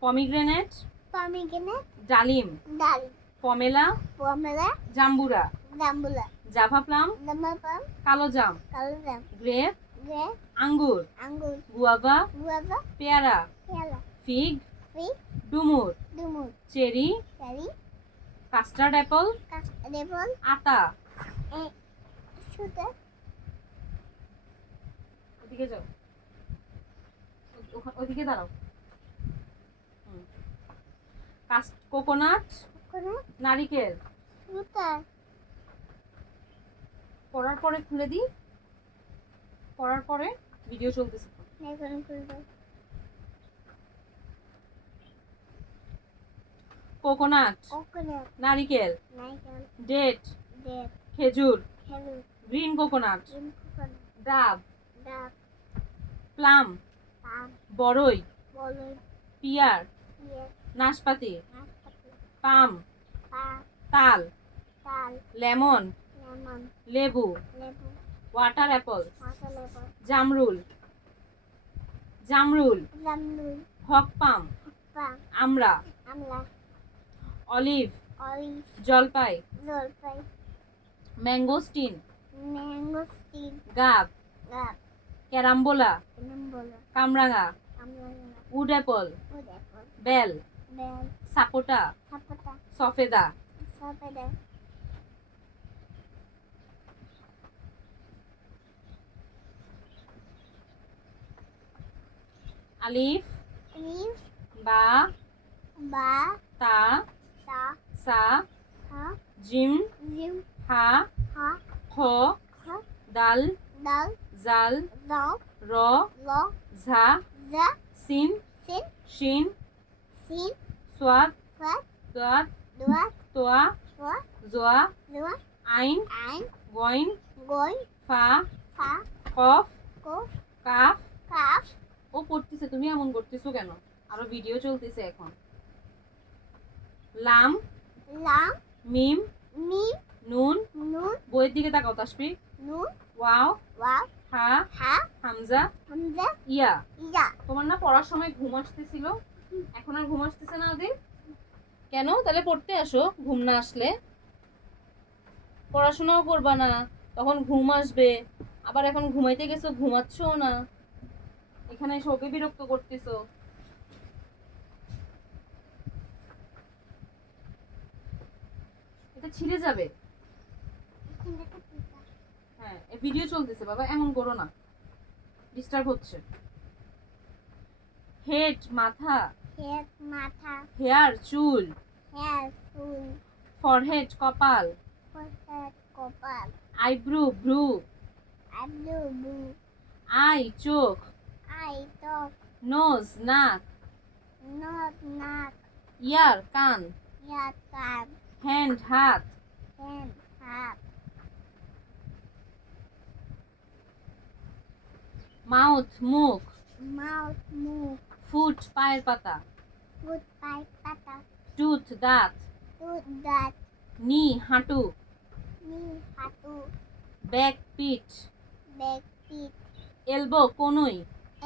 পমিগ্রেনেট, পমিগ্রেনেট ডালিম, ডাল পমেলা, পমেলা জাম্বুরা, জাম্বুলা জাভা প্লাম, জামাপাম কালো জাম, কালো জাম গ্রেপ, গ্রে আঙ্গুর, আঙ্গুর গুয়াভা, গুয়াভা পেয়ারা, পেয়ারা ফিগ, ফিগ ডুমুর, ডুমুর চেরি, চেরি কাস্টার্ড অ্যাপল, লেবল আতা। সুতা ওদিকে যাও, ওদিকে দাঁড়াও। কোকোনাট, কোনো নারিকেল। সুতা পড়ার পরে খুলে দিই, পড়ার পরে ভিডিও চলতেছে তো। এখন খুলবো কোকোনাট, কোকোনাট নারিকেল, নাইকেল ডেট, ডেট খেজুর, hello green coconut, green coconut ডাব, ডাব প্লাম, পাম বড়ই, বলই পিয়ার, ইয়ে নাশপাতি, নাশপাতি পাম, পা তাল, তাল লেমন, লেমন লেবু, লেবু ওয়াটার অ্যাপল, মাসালাপা, জামরুল, জামরুল, জামরুল, হক পাম, পাম, আমড়া, আমলা, অলিভ, অলিভ, জলপাই, জলপাই, ম্যাঙ্গোস্টিন, ম্যাঙ্গোস্টিন, গাব, গাব, ক্যারাম্বোলা, নম্বলা, কামরাঙা, আমলা, would Apple, উদেপল, bell, bell, সাপোটা, সাপোটা, সফেদা, সপেদা, Alif, leave, বা, বা, তা, তা, সা, হা, জিম, জিম, হা, হা, খ, খ, দাল, দাল, জাল, দাও, র, ল, ঝা, যা, সিন, সিন, শিন, সিন, সোয়াদ, ফাত, তোয়াত, দুয়াত, তোয়া, তোয়া, জোয়া, দুয়া, আইন, আইন, গইন, গই, ফা, ফা, কফ, কফ, কাফ। কাফ, ও পড়তেছে, তুমি এমন করতেছো কেন? আরো ভিডিও চলতেছে এখন। লাম, লাম, মিম, মিম, নুন, নুন, বইয়ের দিকে তাকাও তাসফি, নুন, ওয়াও, ওয়াও, হা, হা, হামজা, হামজা, ইয়া। ইয়া, তোমার না পড়ার সময় ঘুম আসতেছিল, এখন আর ঘুম আসতেছে না ওদের? কেন? তাহলে পড়তে আসো, ঘুম না আসলে পড়াশোনাও করবা না, তখন ঘুম আসবে। আবার এখন ঘুমাইতে গেছো, ঘুমাচ্ছও না, এখানে এসে ওকে বিরক্ত করতেছো। এটা ছিঁড়ে যাবে। হ্যাঁ, এই ভিডিও চলতেছে বাবা, এমন করো না, ডিস্টার্ব হচ্ছে। হেড, মাথা, হেড, মাথা, হেয়ার, চুল, হেয়ার, চুল, ফরহেড, কপাল, ফোরহেড, কপাল, আইব্রু, ভ্রু, আইব্রু, ব্রু, আই, চোখ, আই, ত্বক, নোজ, নাক, নখ, নাক, ইয়ার, কান, ইয়ার, কান, হ্যান্ড, হাত, হ্যান্ড, হাত, মাউথ, মুখ, মাউথ, মুখ, ফুট, পায়ের পাতা, ফুট, পায়ের পাতা, টুথ, দাঁত, টুথ, দাঁত, নি, হাঁটু, নি, হাঁটু, ব্যাক, পিঠ, ব্যাক, পিঠ, এলবো, কনুই,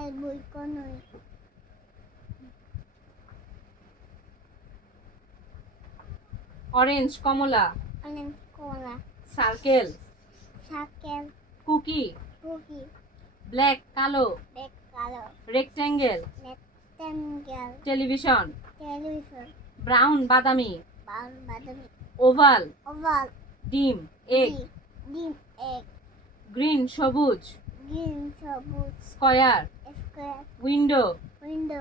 এলবো, কনুই, অরেঞ্জ, কমলা, অরেঞ্জ, কমলা, circle, circle, cookie, cookie, black, কালো, ব্ল্যাক, কালো, rectangle, rectangle, television, television, brown, বাদামি, বাউল, বাদামি, ওভাল, ওভাল, ডিম, এগ, ডিম, ডিম, এগ, গ্রিন, সবুজ, গ্রিন, সবুজ, square, square, window, window,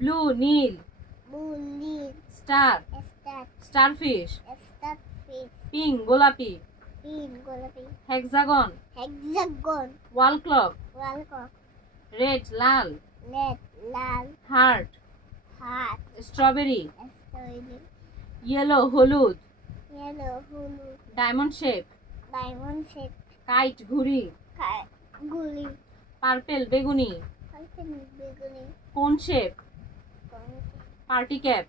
blue, নীল, ব্লু, নীল, star, star, starfish, starfish, pink, গোলাপি, পিঙ্ক, গোলাপি, hexagon, hexagon, wall clock, wall clock, red, লাল, রেড, লাল, heart, heart, strawberry, strawberry, yellow, হলুদ, ইয়েলো, হলুদ, diamond shape, diamond shape, kite, ঘুড়ি, গুলি, পার্পেল, বেগুনি, কালচনি, বেগুনি, কোন শেপ, পার্টি ক্যাপ,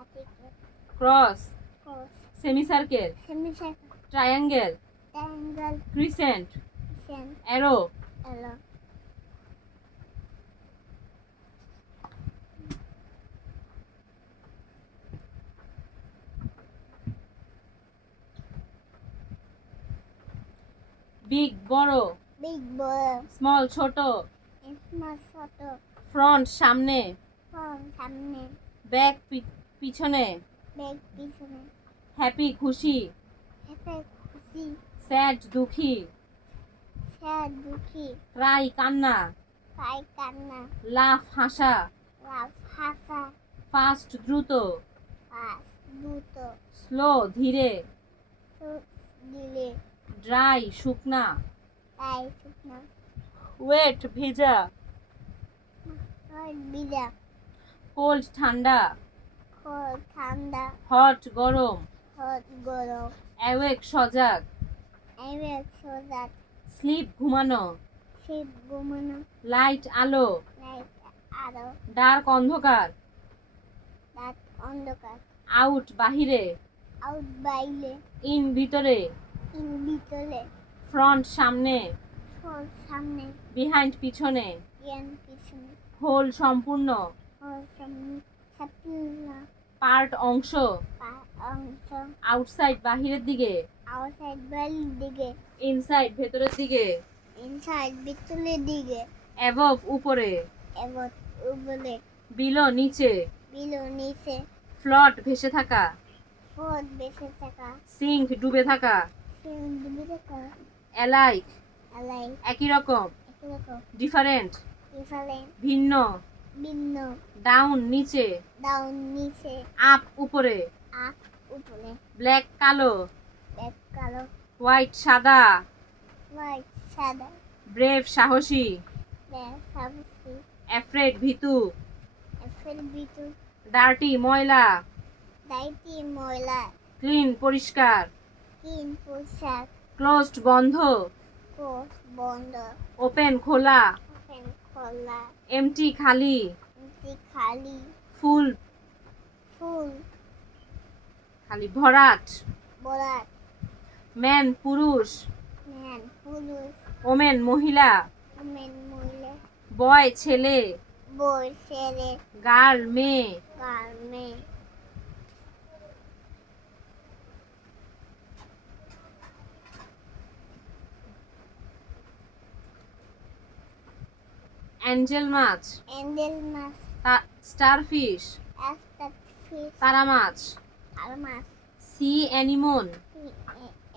আটিকে, cross, cross, semi circle, semicircle, triangle, triangle, crescent, সেন, অ্যারো, এলো, বিগ, বড়, বিগ, বড়, স্মল, ছোট, স্মল, ছোট, ফ্রন্ট, সামনে, ফ্রম, সামনে, ব্যাক, পিছনে, ব্যাক, পিছনে, হ্যাপি, খুশি, হ্যাপি, খুশি, স্যাড, দুঃখী, স্যাড, দুঃখী, ক্রাই, কান্না, কাই, কান্না, লাফ, হাসা, লাভ, হাসা, ফাস্ট, দ্রুত, পাস, দ্রুত, স্লো, ধীরে, সুখ, দিলে, ড্রাই, শুকনা, তাই, শুকনা, ওয়েট, ভেজা, হয়, বিজা, কোল্ড, ঠান্ডা, খোল, ঠান্ডা, হট, গরম, হট, গরম, অ্যাওয়েক, সজাগ, এবার সোজা, স্লিপ, ঘুমানো, শীত, ঘুমানো, লাইট, আলো, লাইট, আলো, ডার্ক, অন্ধকার, রাত, অন্ধকার, আউট, বাহিরে, আউট, বাইরে, ইন, ভিতরে, ইন, ভিতরে, ফ্রন্ট, সামনে, ফল সামনে বিহাইন্ড পিছনে, জ্ঞান পিছনে হোল সম্পূর্ণ, ফল সামনে সাপলা পার্ট অংশ, অংশ আউটসাইড বাহিরের দিকে, আউটসাইড বাইরের দিকে ইনসাইড ভেতরের দিকে, ইনসাইড ভিতরের দিকে অ্যাবভ উপরে, এবং উপরে বিলো নিচে, বিলো নিচে ফ্লট ভেসে থাকা, ফল বেঁচে থাকা সিঙ্ক ডুবে থাকা, ডুবে থাকা অ্যালাইক আলাই একই রকম, একই রকম ডিফারেন্ট ডিফারেন্ট ভিন্ন, ভিন্ন ডাউন নিচে, ডাউন নিচে আপ উপরে, আপ উপরে ব্ল্যাক কালো, ব্যাক কালো হোয়াইট সাদা, হোয়াইট সাদা ব্রেভ সাহসী, ব্যাক সাবসি অ্যাফ্রেড ভীতু, এফেল বিটু ডার্টি ময়লা, দাইটি ময়লা ক্লিন পরিষ্কার, কিন পোশাক ক্লোজড বন্ধ, কোষ বন্ধ ওপেন খোলা, ওপেন খোলা এমটি খালি, এমটি খালি ফুল ফুল খালি ভরাট, বরাত ম্যান পুরুষ, ম্যান পুরুষ ওমেন মহিলা, ওমেন মহিলা বয় ছেলে, বই ছেলে গার্ল মেয়ে, গার মেয়ে অ্যাঞ্জেল মাছ, অ্যান্ডেল মাছ স্টারফিশ, অ্যাস্টার ফিশ তারা মাছ, আর মাছ sea anemone,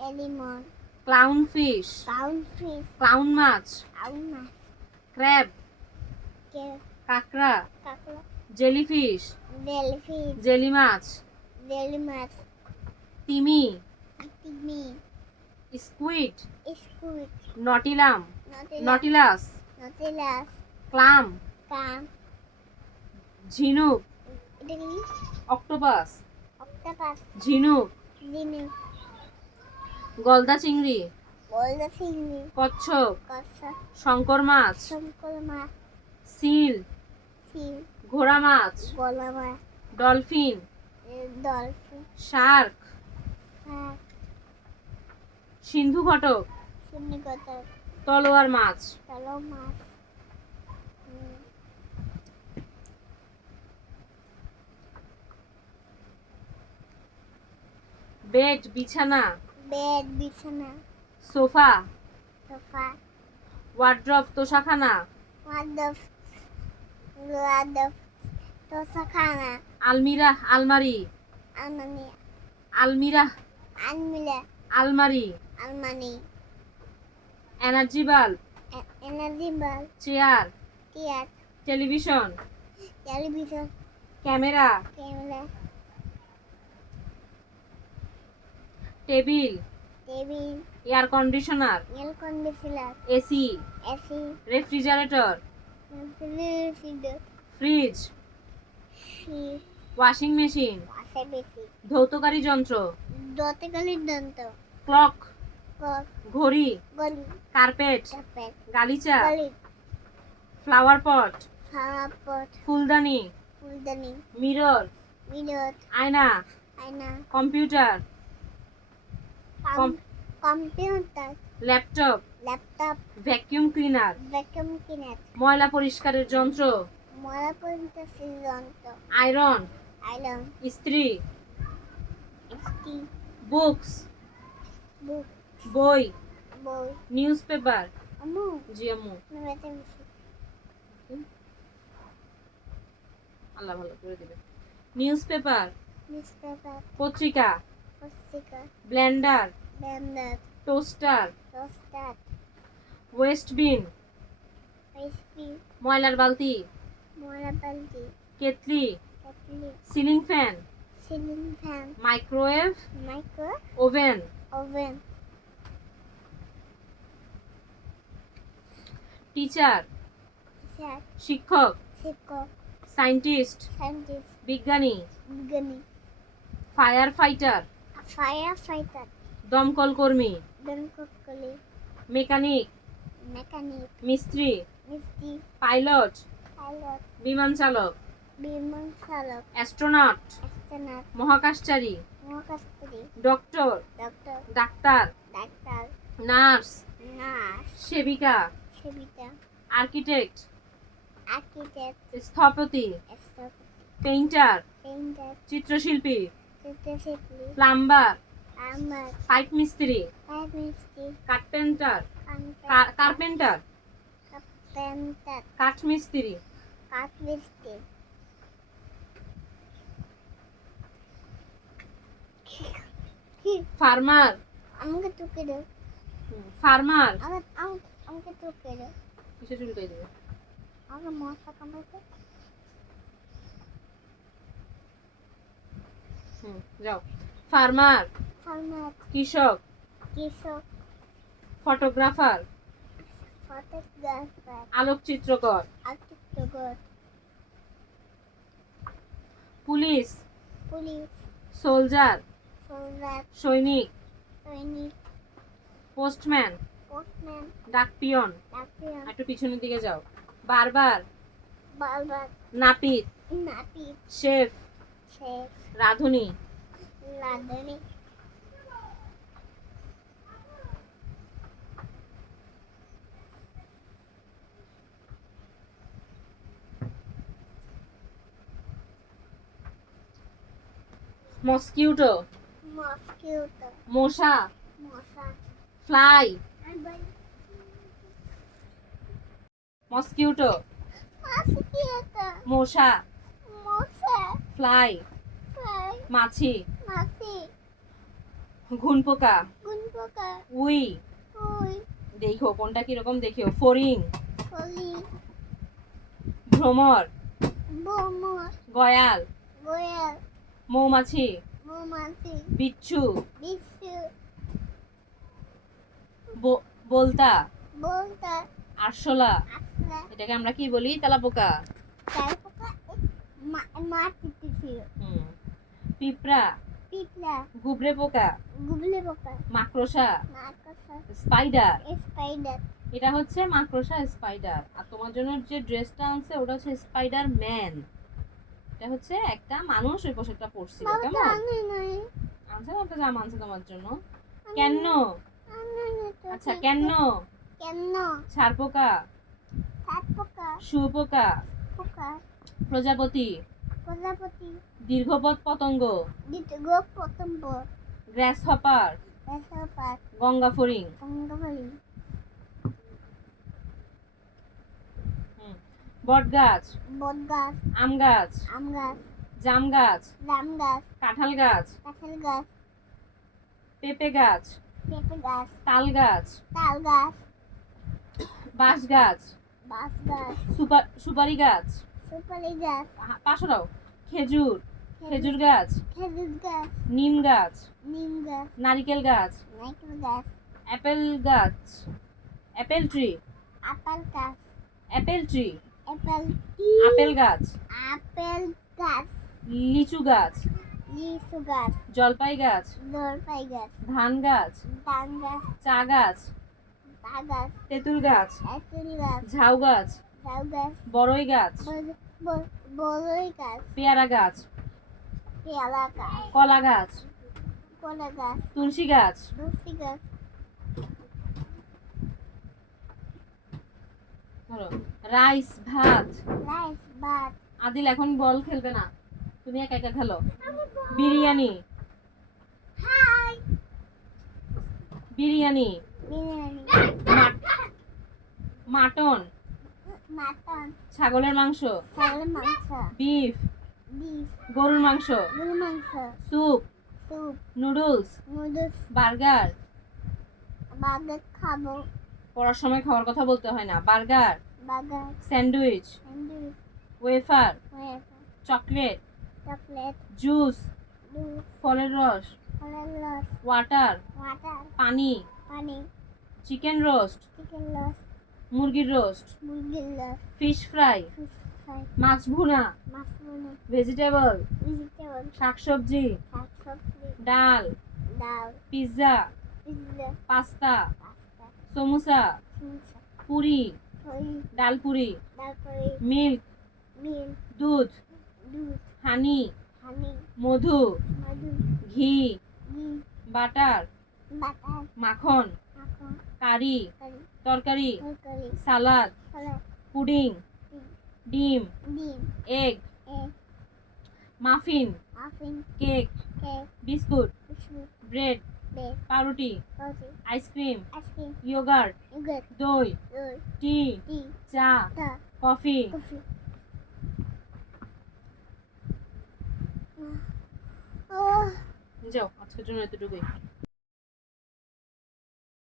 anemone clown fish, clown fish clown মাছ, আউন মাছ ক্র্যাব কে কাঁকড়া, কাকলা জেলিফিশ, জেলিফিশ জেলি মাছ, জেলি মাছ তিমি, তিমি squid, squid nautilus, nautilus nautilus, nautilus clam, clam ঝিনুক, এটা কি অক্টোপাস, অক্টোপাস ঝিনুক, জিনি গলদা চিংড়ি, বলদা চিংড়ি কচ্ছপ, কচ্ছা শঙ্কর মাছ, শঙ্কর মাছ সিল, সিল ঘোড়া মাছ, গলা মাছ ডলফিন, ডলফিন শার্ক, শাক সিন্ধু ঘটক, শূন্যগত তলোয়ার মাছ, কালো মাছ বেড বিছানা, বেড বিছানা সোফা, সোফা ওয়ার্ড্রপ তোশাখানা, ওয়াদফ ওয়াদফ তোষাখানা আলমিরা আলমারি, আলমানি আলমিরা আলমিরা আলমারি, আলমানি energy bulb, energy bulb chair, chair television, television camera, camera table, table air conditioner, air conditioner AC, AC refrigerator, refrigerator fridge, fridge washing machine, washing machine ধৌতকারী যন্ত্র, দতকালীর দন্ত ক্লক, কক ঘড়ি, গলি কার্পেট, চাপেট গালিচা, গলি ফ্লাওয়ার পট, খারাপট ফুলদানি, ফুলদানি মিরর, মিরর আয়না, আয়না computer, computer laptop, laptop vacuum cleaner, vacuum cleaner ময়লা পরিষ্কারের যন্ত্র, মরা পর্যন্ত যন্ত্র আয়রন, আইলন ইস্ত্রি, স্টি বুকস, বুক বই, বই নিউজ পেপার, আমু জি আম্মু, নবেতে মিশি আল্লাহ ভালো করে দিবে, নিউজ পেপার, নিউজপেপার পত্রিকা, পত্রিকা blender, blender toaster, toaster waste bin, এসপি ময়লার বালতি, মরা বালতি kettle, kettle ceiling fan, ceiling fan microwave, micro oven, oven teacher, sir শিক্ষক, শিক্ষক সায়েন্টিস্ট, সায়েন্টিস্ট বিজ্ঞানী, বিজ্ঞানী ফায়ার ফাইটার, ফায়ার ফাইটার দমকল কর্মী, দমকলি মেকানিক, মেকানিক মিস্ত্রি, মিস্ত্রি পাইলট, পাইলট বিমান চালক, বিমান চালক অ্যাস্ট্রোনট, অ্যাস্ট্রোনট মহাকাশচারী, মহাকাশচারী ডক্টর, ডক্টর ডাক্তার, ডাক্তার নার্স, নার্স, সেবিকা, সেবিকা, আর্কিটেক্ট, আর্কিটেক্ট, স্থপতি, স্থপতি, পেইন্টার, পেইন্টার, চিত্রশিল্পী, চিত্রশিল্পী, প্লাম্বার, আমার, পাইপ মিস্ত্রি, পাইপ মিস্ত্রি, কার্পেন্টার, কার্পেন্টার, কার্পেন্টার, কাঠমিস্ত্রি, কাঠ মিস্ত্রি, ফার্মার, আমাকে টুকে দাও, ফার্মার, আমাকে টুকে দাও, কিসে চুলকাই দেবে? আমাকে মশা কামড়াচ্ছে। যাও। ফার্মার, ফার্মার, কৃষক, কৃষক, ফটোগ্রাফার, ফটোগ্রাফার, আলোকচিত্রকর, architect, police, police, soldier, soldier, সৈনিক, সৈনিক, পোস্টম্যান, পোস্টম্যান, ডাকপিয়ন, ডাক্তার, একটু পিছনের দিকে যাও। বারবার, বারবার, নাপিত, নাপিত, শেফ, শেফ, রাঁধুনি, রাঁধুনি, মসকিউটো, মস্কিউটো, মশা, মশা, ফ্লাই, মসকিউটো, মস্কিউটো, মশা, মশা, ফ্লাই, ফ্লাই, মাছি, মাছি, ঘুনপোকা, গুনপোকা, উই, উই, দেখো কোনটা কিরকম দেখিও। ফড়িং, কলি, ভ্রমর, বোমর, গয়াল, গোয়াল, মৌমাছি, মৌমাছি, বিচ্ছু, বিচ্ছু, বলতা, বলতা, আরশোলা, আসলা, এটাকে আমরা কি বলি? তেলাপোকা। তারপোকা, মাটিতে ছিল, পিঁপড়া, পিঁপড়া, গুবরে পোকা, গুবলে পোকা, মাকড়সা, মাকড়সা, স্পাইডার। স্পাইডার, এটা হচ্ছে মাকড়সা, স্পাইডার। আর তোমার জন্য যে ড্রেসটা আনছে ওটা হচ্ছে স্পাইডার ম্যান। এটা হচ্ছে একটা মানুষ ওই পোশাকটা পরছিল। বাবা তো কেমন আনে নাই, আনছে না? একটা জামা আনছে তোমার জন্য। কেন? আনে নাই তো, আচ্ছা কেন? কেন, ছারপোকা, তারপোকা, শুয়োপোকা, পোকা, প্রজাপতি, প্রজাপতি, দীর্ঘপথ পতঙ্গ, দ্বিতীয় প্রথম, গ্রাস হপার, গ্রাসহপার, গঙ্গা ফড়িং, গঙ্গাবলী, বট গাছ, বট গাছ, আম গাছ, আম গাছ, জাম গাছ, জাম গাছ, কাঁঠাল গাছ, কাঁঠাল গাছ, পেঁপে গাছ, পেঁপে গাছ, তাল গাছ, তাল গাছ, বাঁশ গাছ, বাঁশ গাছ, সুপারি গাছ, সুপারি গাছ, পাশরাও, খেজুর, খেজুর গাছ, খেজুর গাছ, নিম গাছ, নিম গাছ, নারিকেল গাছ, নারকেল গাছ, অ্যাপেল গাছ, অ্যাপেল ট্রি, আপেল গাছ, অ্যাপেল ট্রি, আপেল, আপেল গাছ, আপেল গাছ, লিচু গাছ, লিচু গাছ, জলপাই গাছ, জলপাই গাছ, ধান গাছ, ধান গাছ, চা গাছ, চা গাছ, তেঁতুল গাছ, এঁতুল গাছ, ঝাউ গাছ, ঝাউ গাছ, বড়ই গাছ, বড়ই গাছ, পেয়ারা গাছ, পেয়ারা গাছ, কলা গাছ, কলা গাছ, তুলসী গাছ, তুলসী গাছ, ধরো রাইস, ভাত। রাইস, ভাত, আদিল এখন বল খেলবে না, তুমি একা একা খেলো। Biryani, hi, biryani, biryani, mutton, mutton, ছাগলের মাংস, ছাগলের মাংস, বিফ, বিফ, গরুর মাংস, গরুর মাংস, soup, soup, noodles, noodles, burger. Burger খাবো, পড়ার সময় খাওয়ার কথা বলতে হয় না। Burger, burger, sandwich, sandwich, wafer, wafer, chocolate, chocolate, juice, দুধ, ফলের রস, ফলের রস, ওয়াটার, ওয়াটার, পানি, পানি, চিকেন রোস্ট, চিকেন রস, মুরগির রোস্ট, মুরগির রস, ফিশ ফ্রাই, ফিশ ফ্রাই, মাছ ভুনা, মাশরুম, ভেজিটেবল, ভেজিটেবল, শাকসবজি, শাকসবজি, ডাল, ডাল, pizza, pizza, pasta, pasta, samosa, samosa, Puri, দই, ডালপুরি, তারপরে মিল্ক, মিল্ক, দুধ, দুধ, হানি, হানি, মধু, মধু, ঘি, ঘি, বাটার, বাটার, মাখন, মাখন, কারি, কারি, তরকারি, তরকারি, সালাদ, সালাদ, পুডিং, ডিম, ডিম, egg, egg, muffin, muffin, cake, cake, biscuit, biscuit, bread, bread, পাউরুটি, রুটি, আইসক্রিম, আইসক্রিম, ইয়োগার্ট, ইয়োগার্ট, দই, দই, টি, টি, চা, চা, কফি। কফি। ও যাও, আজকের জন্য এতটুকুই।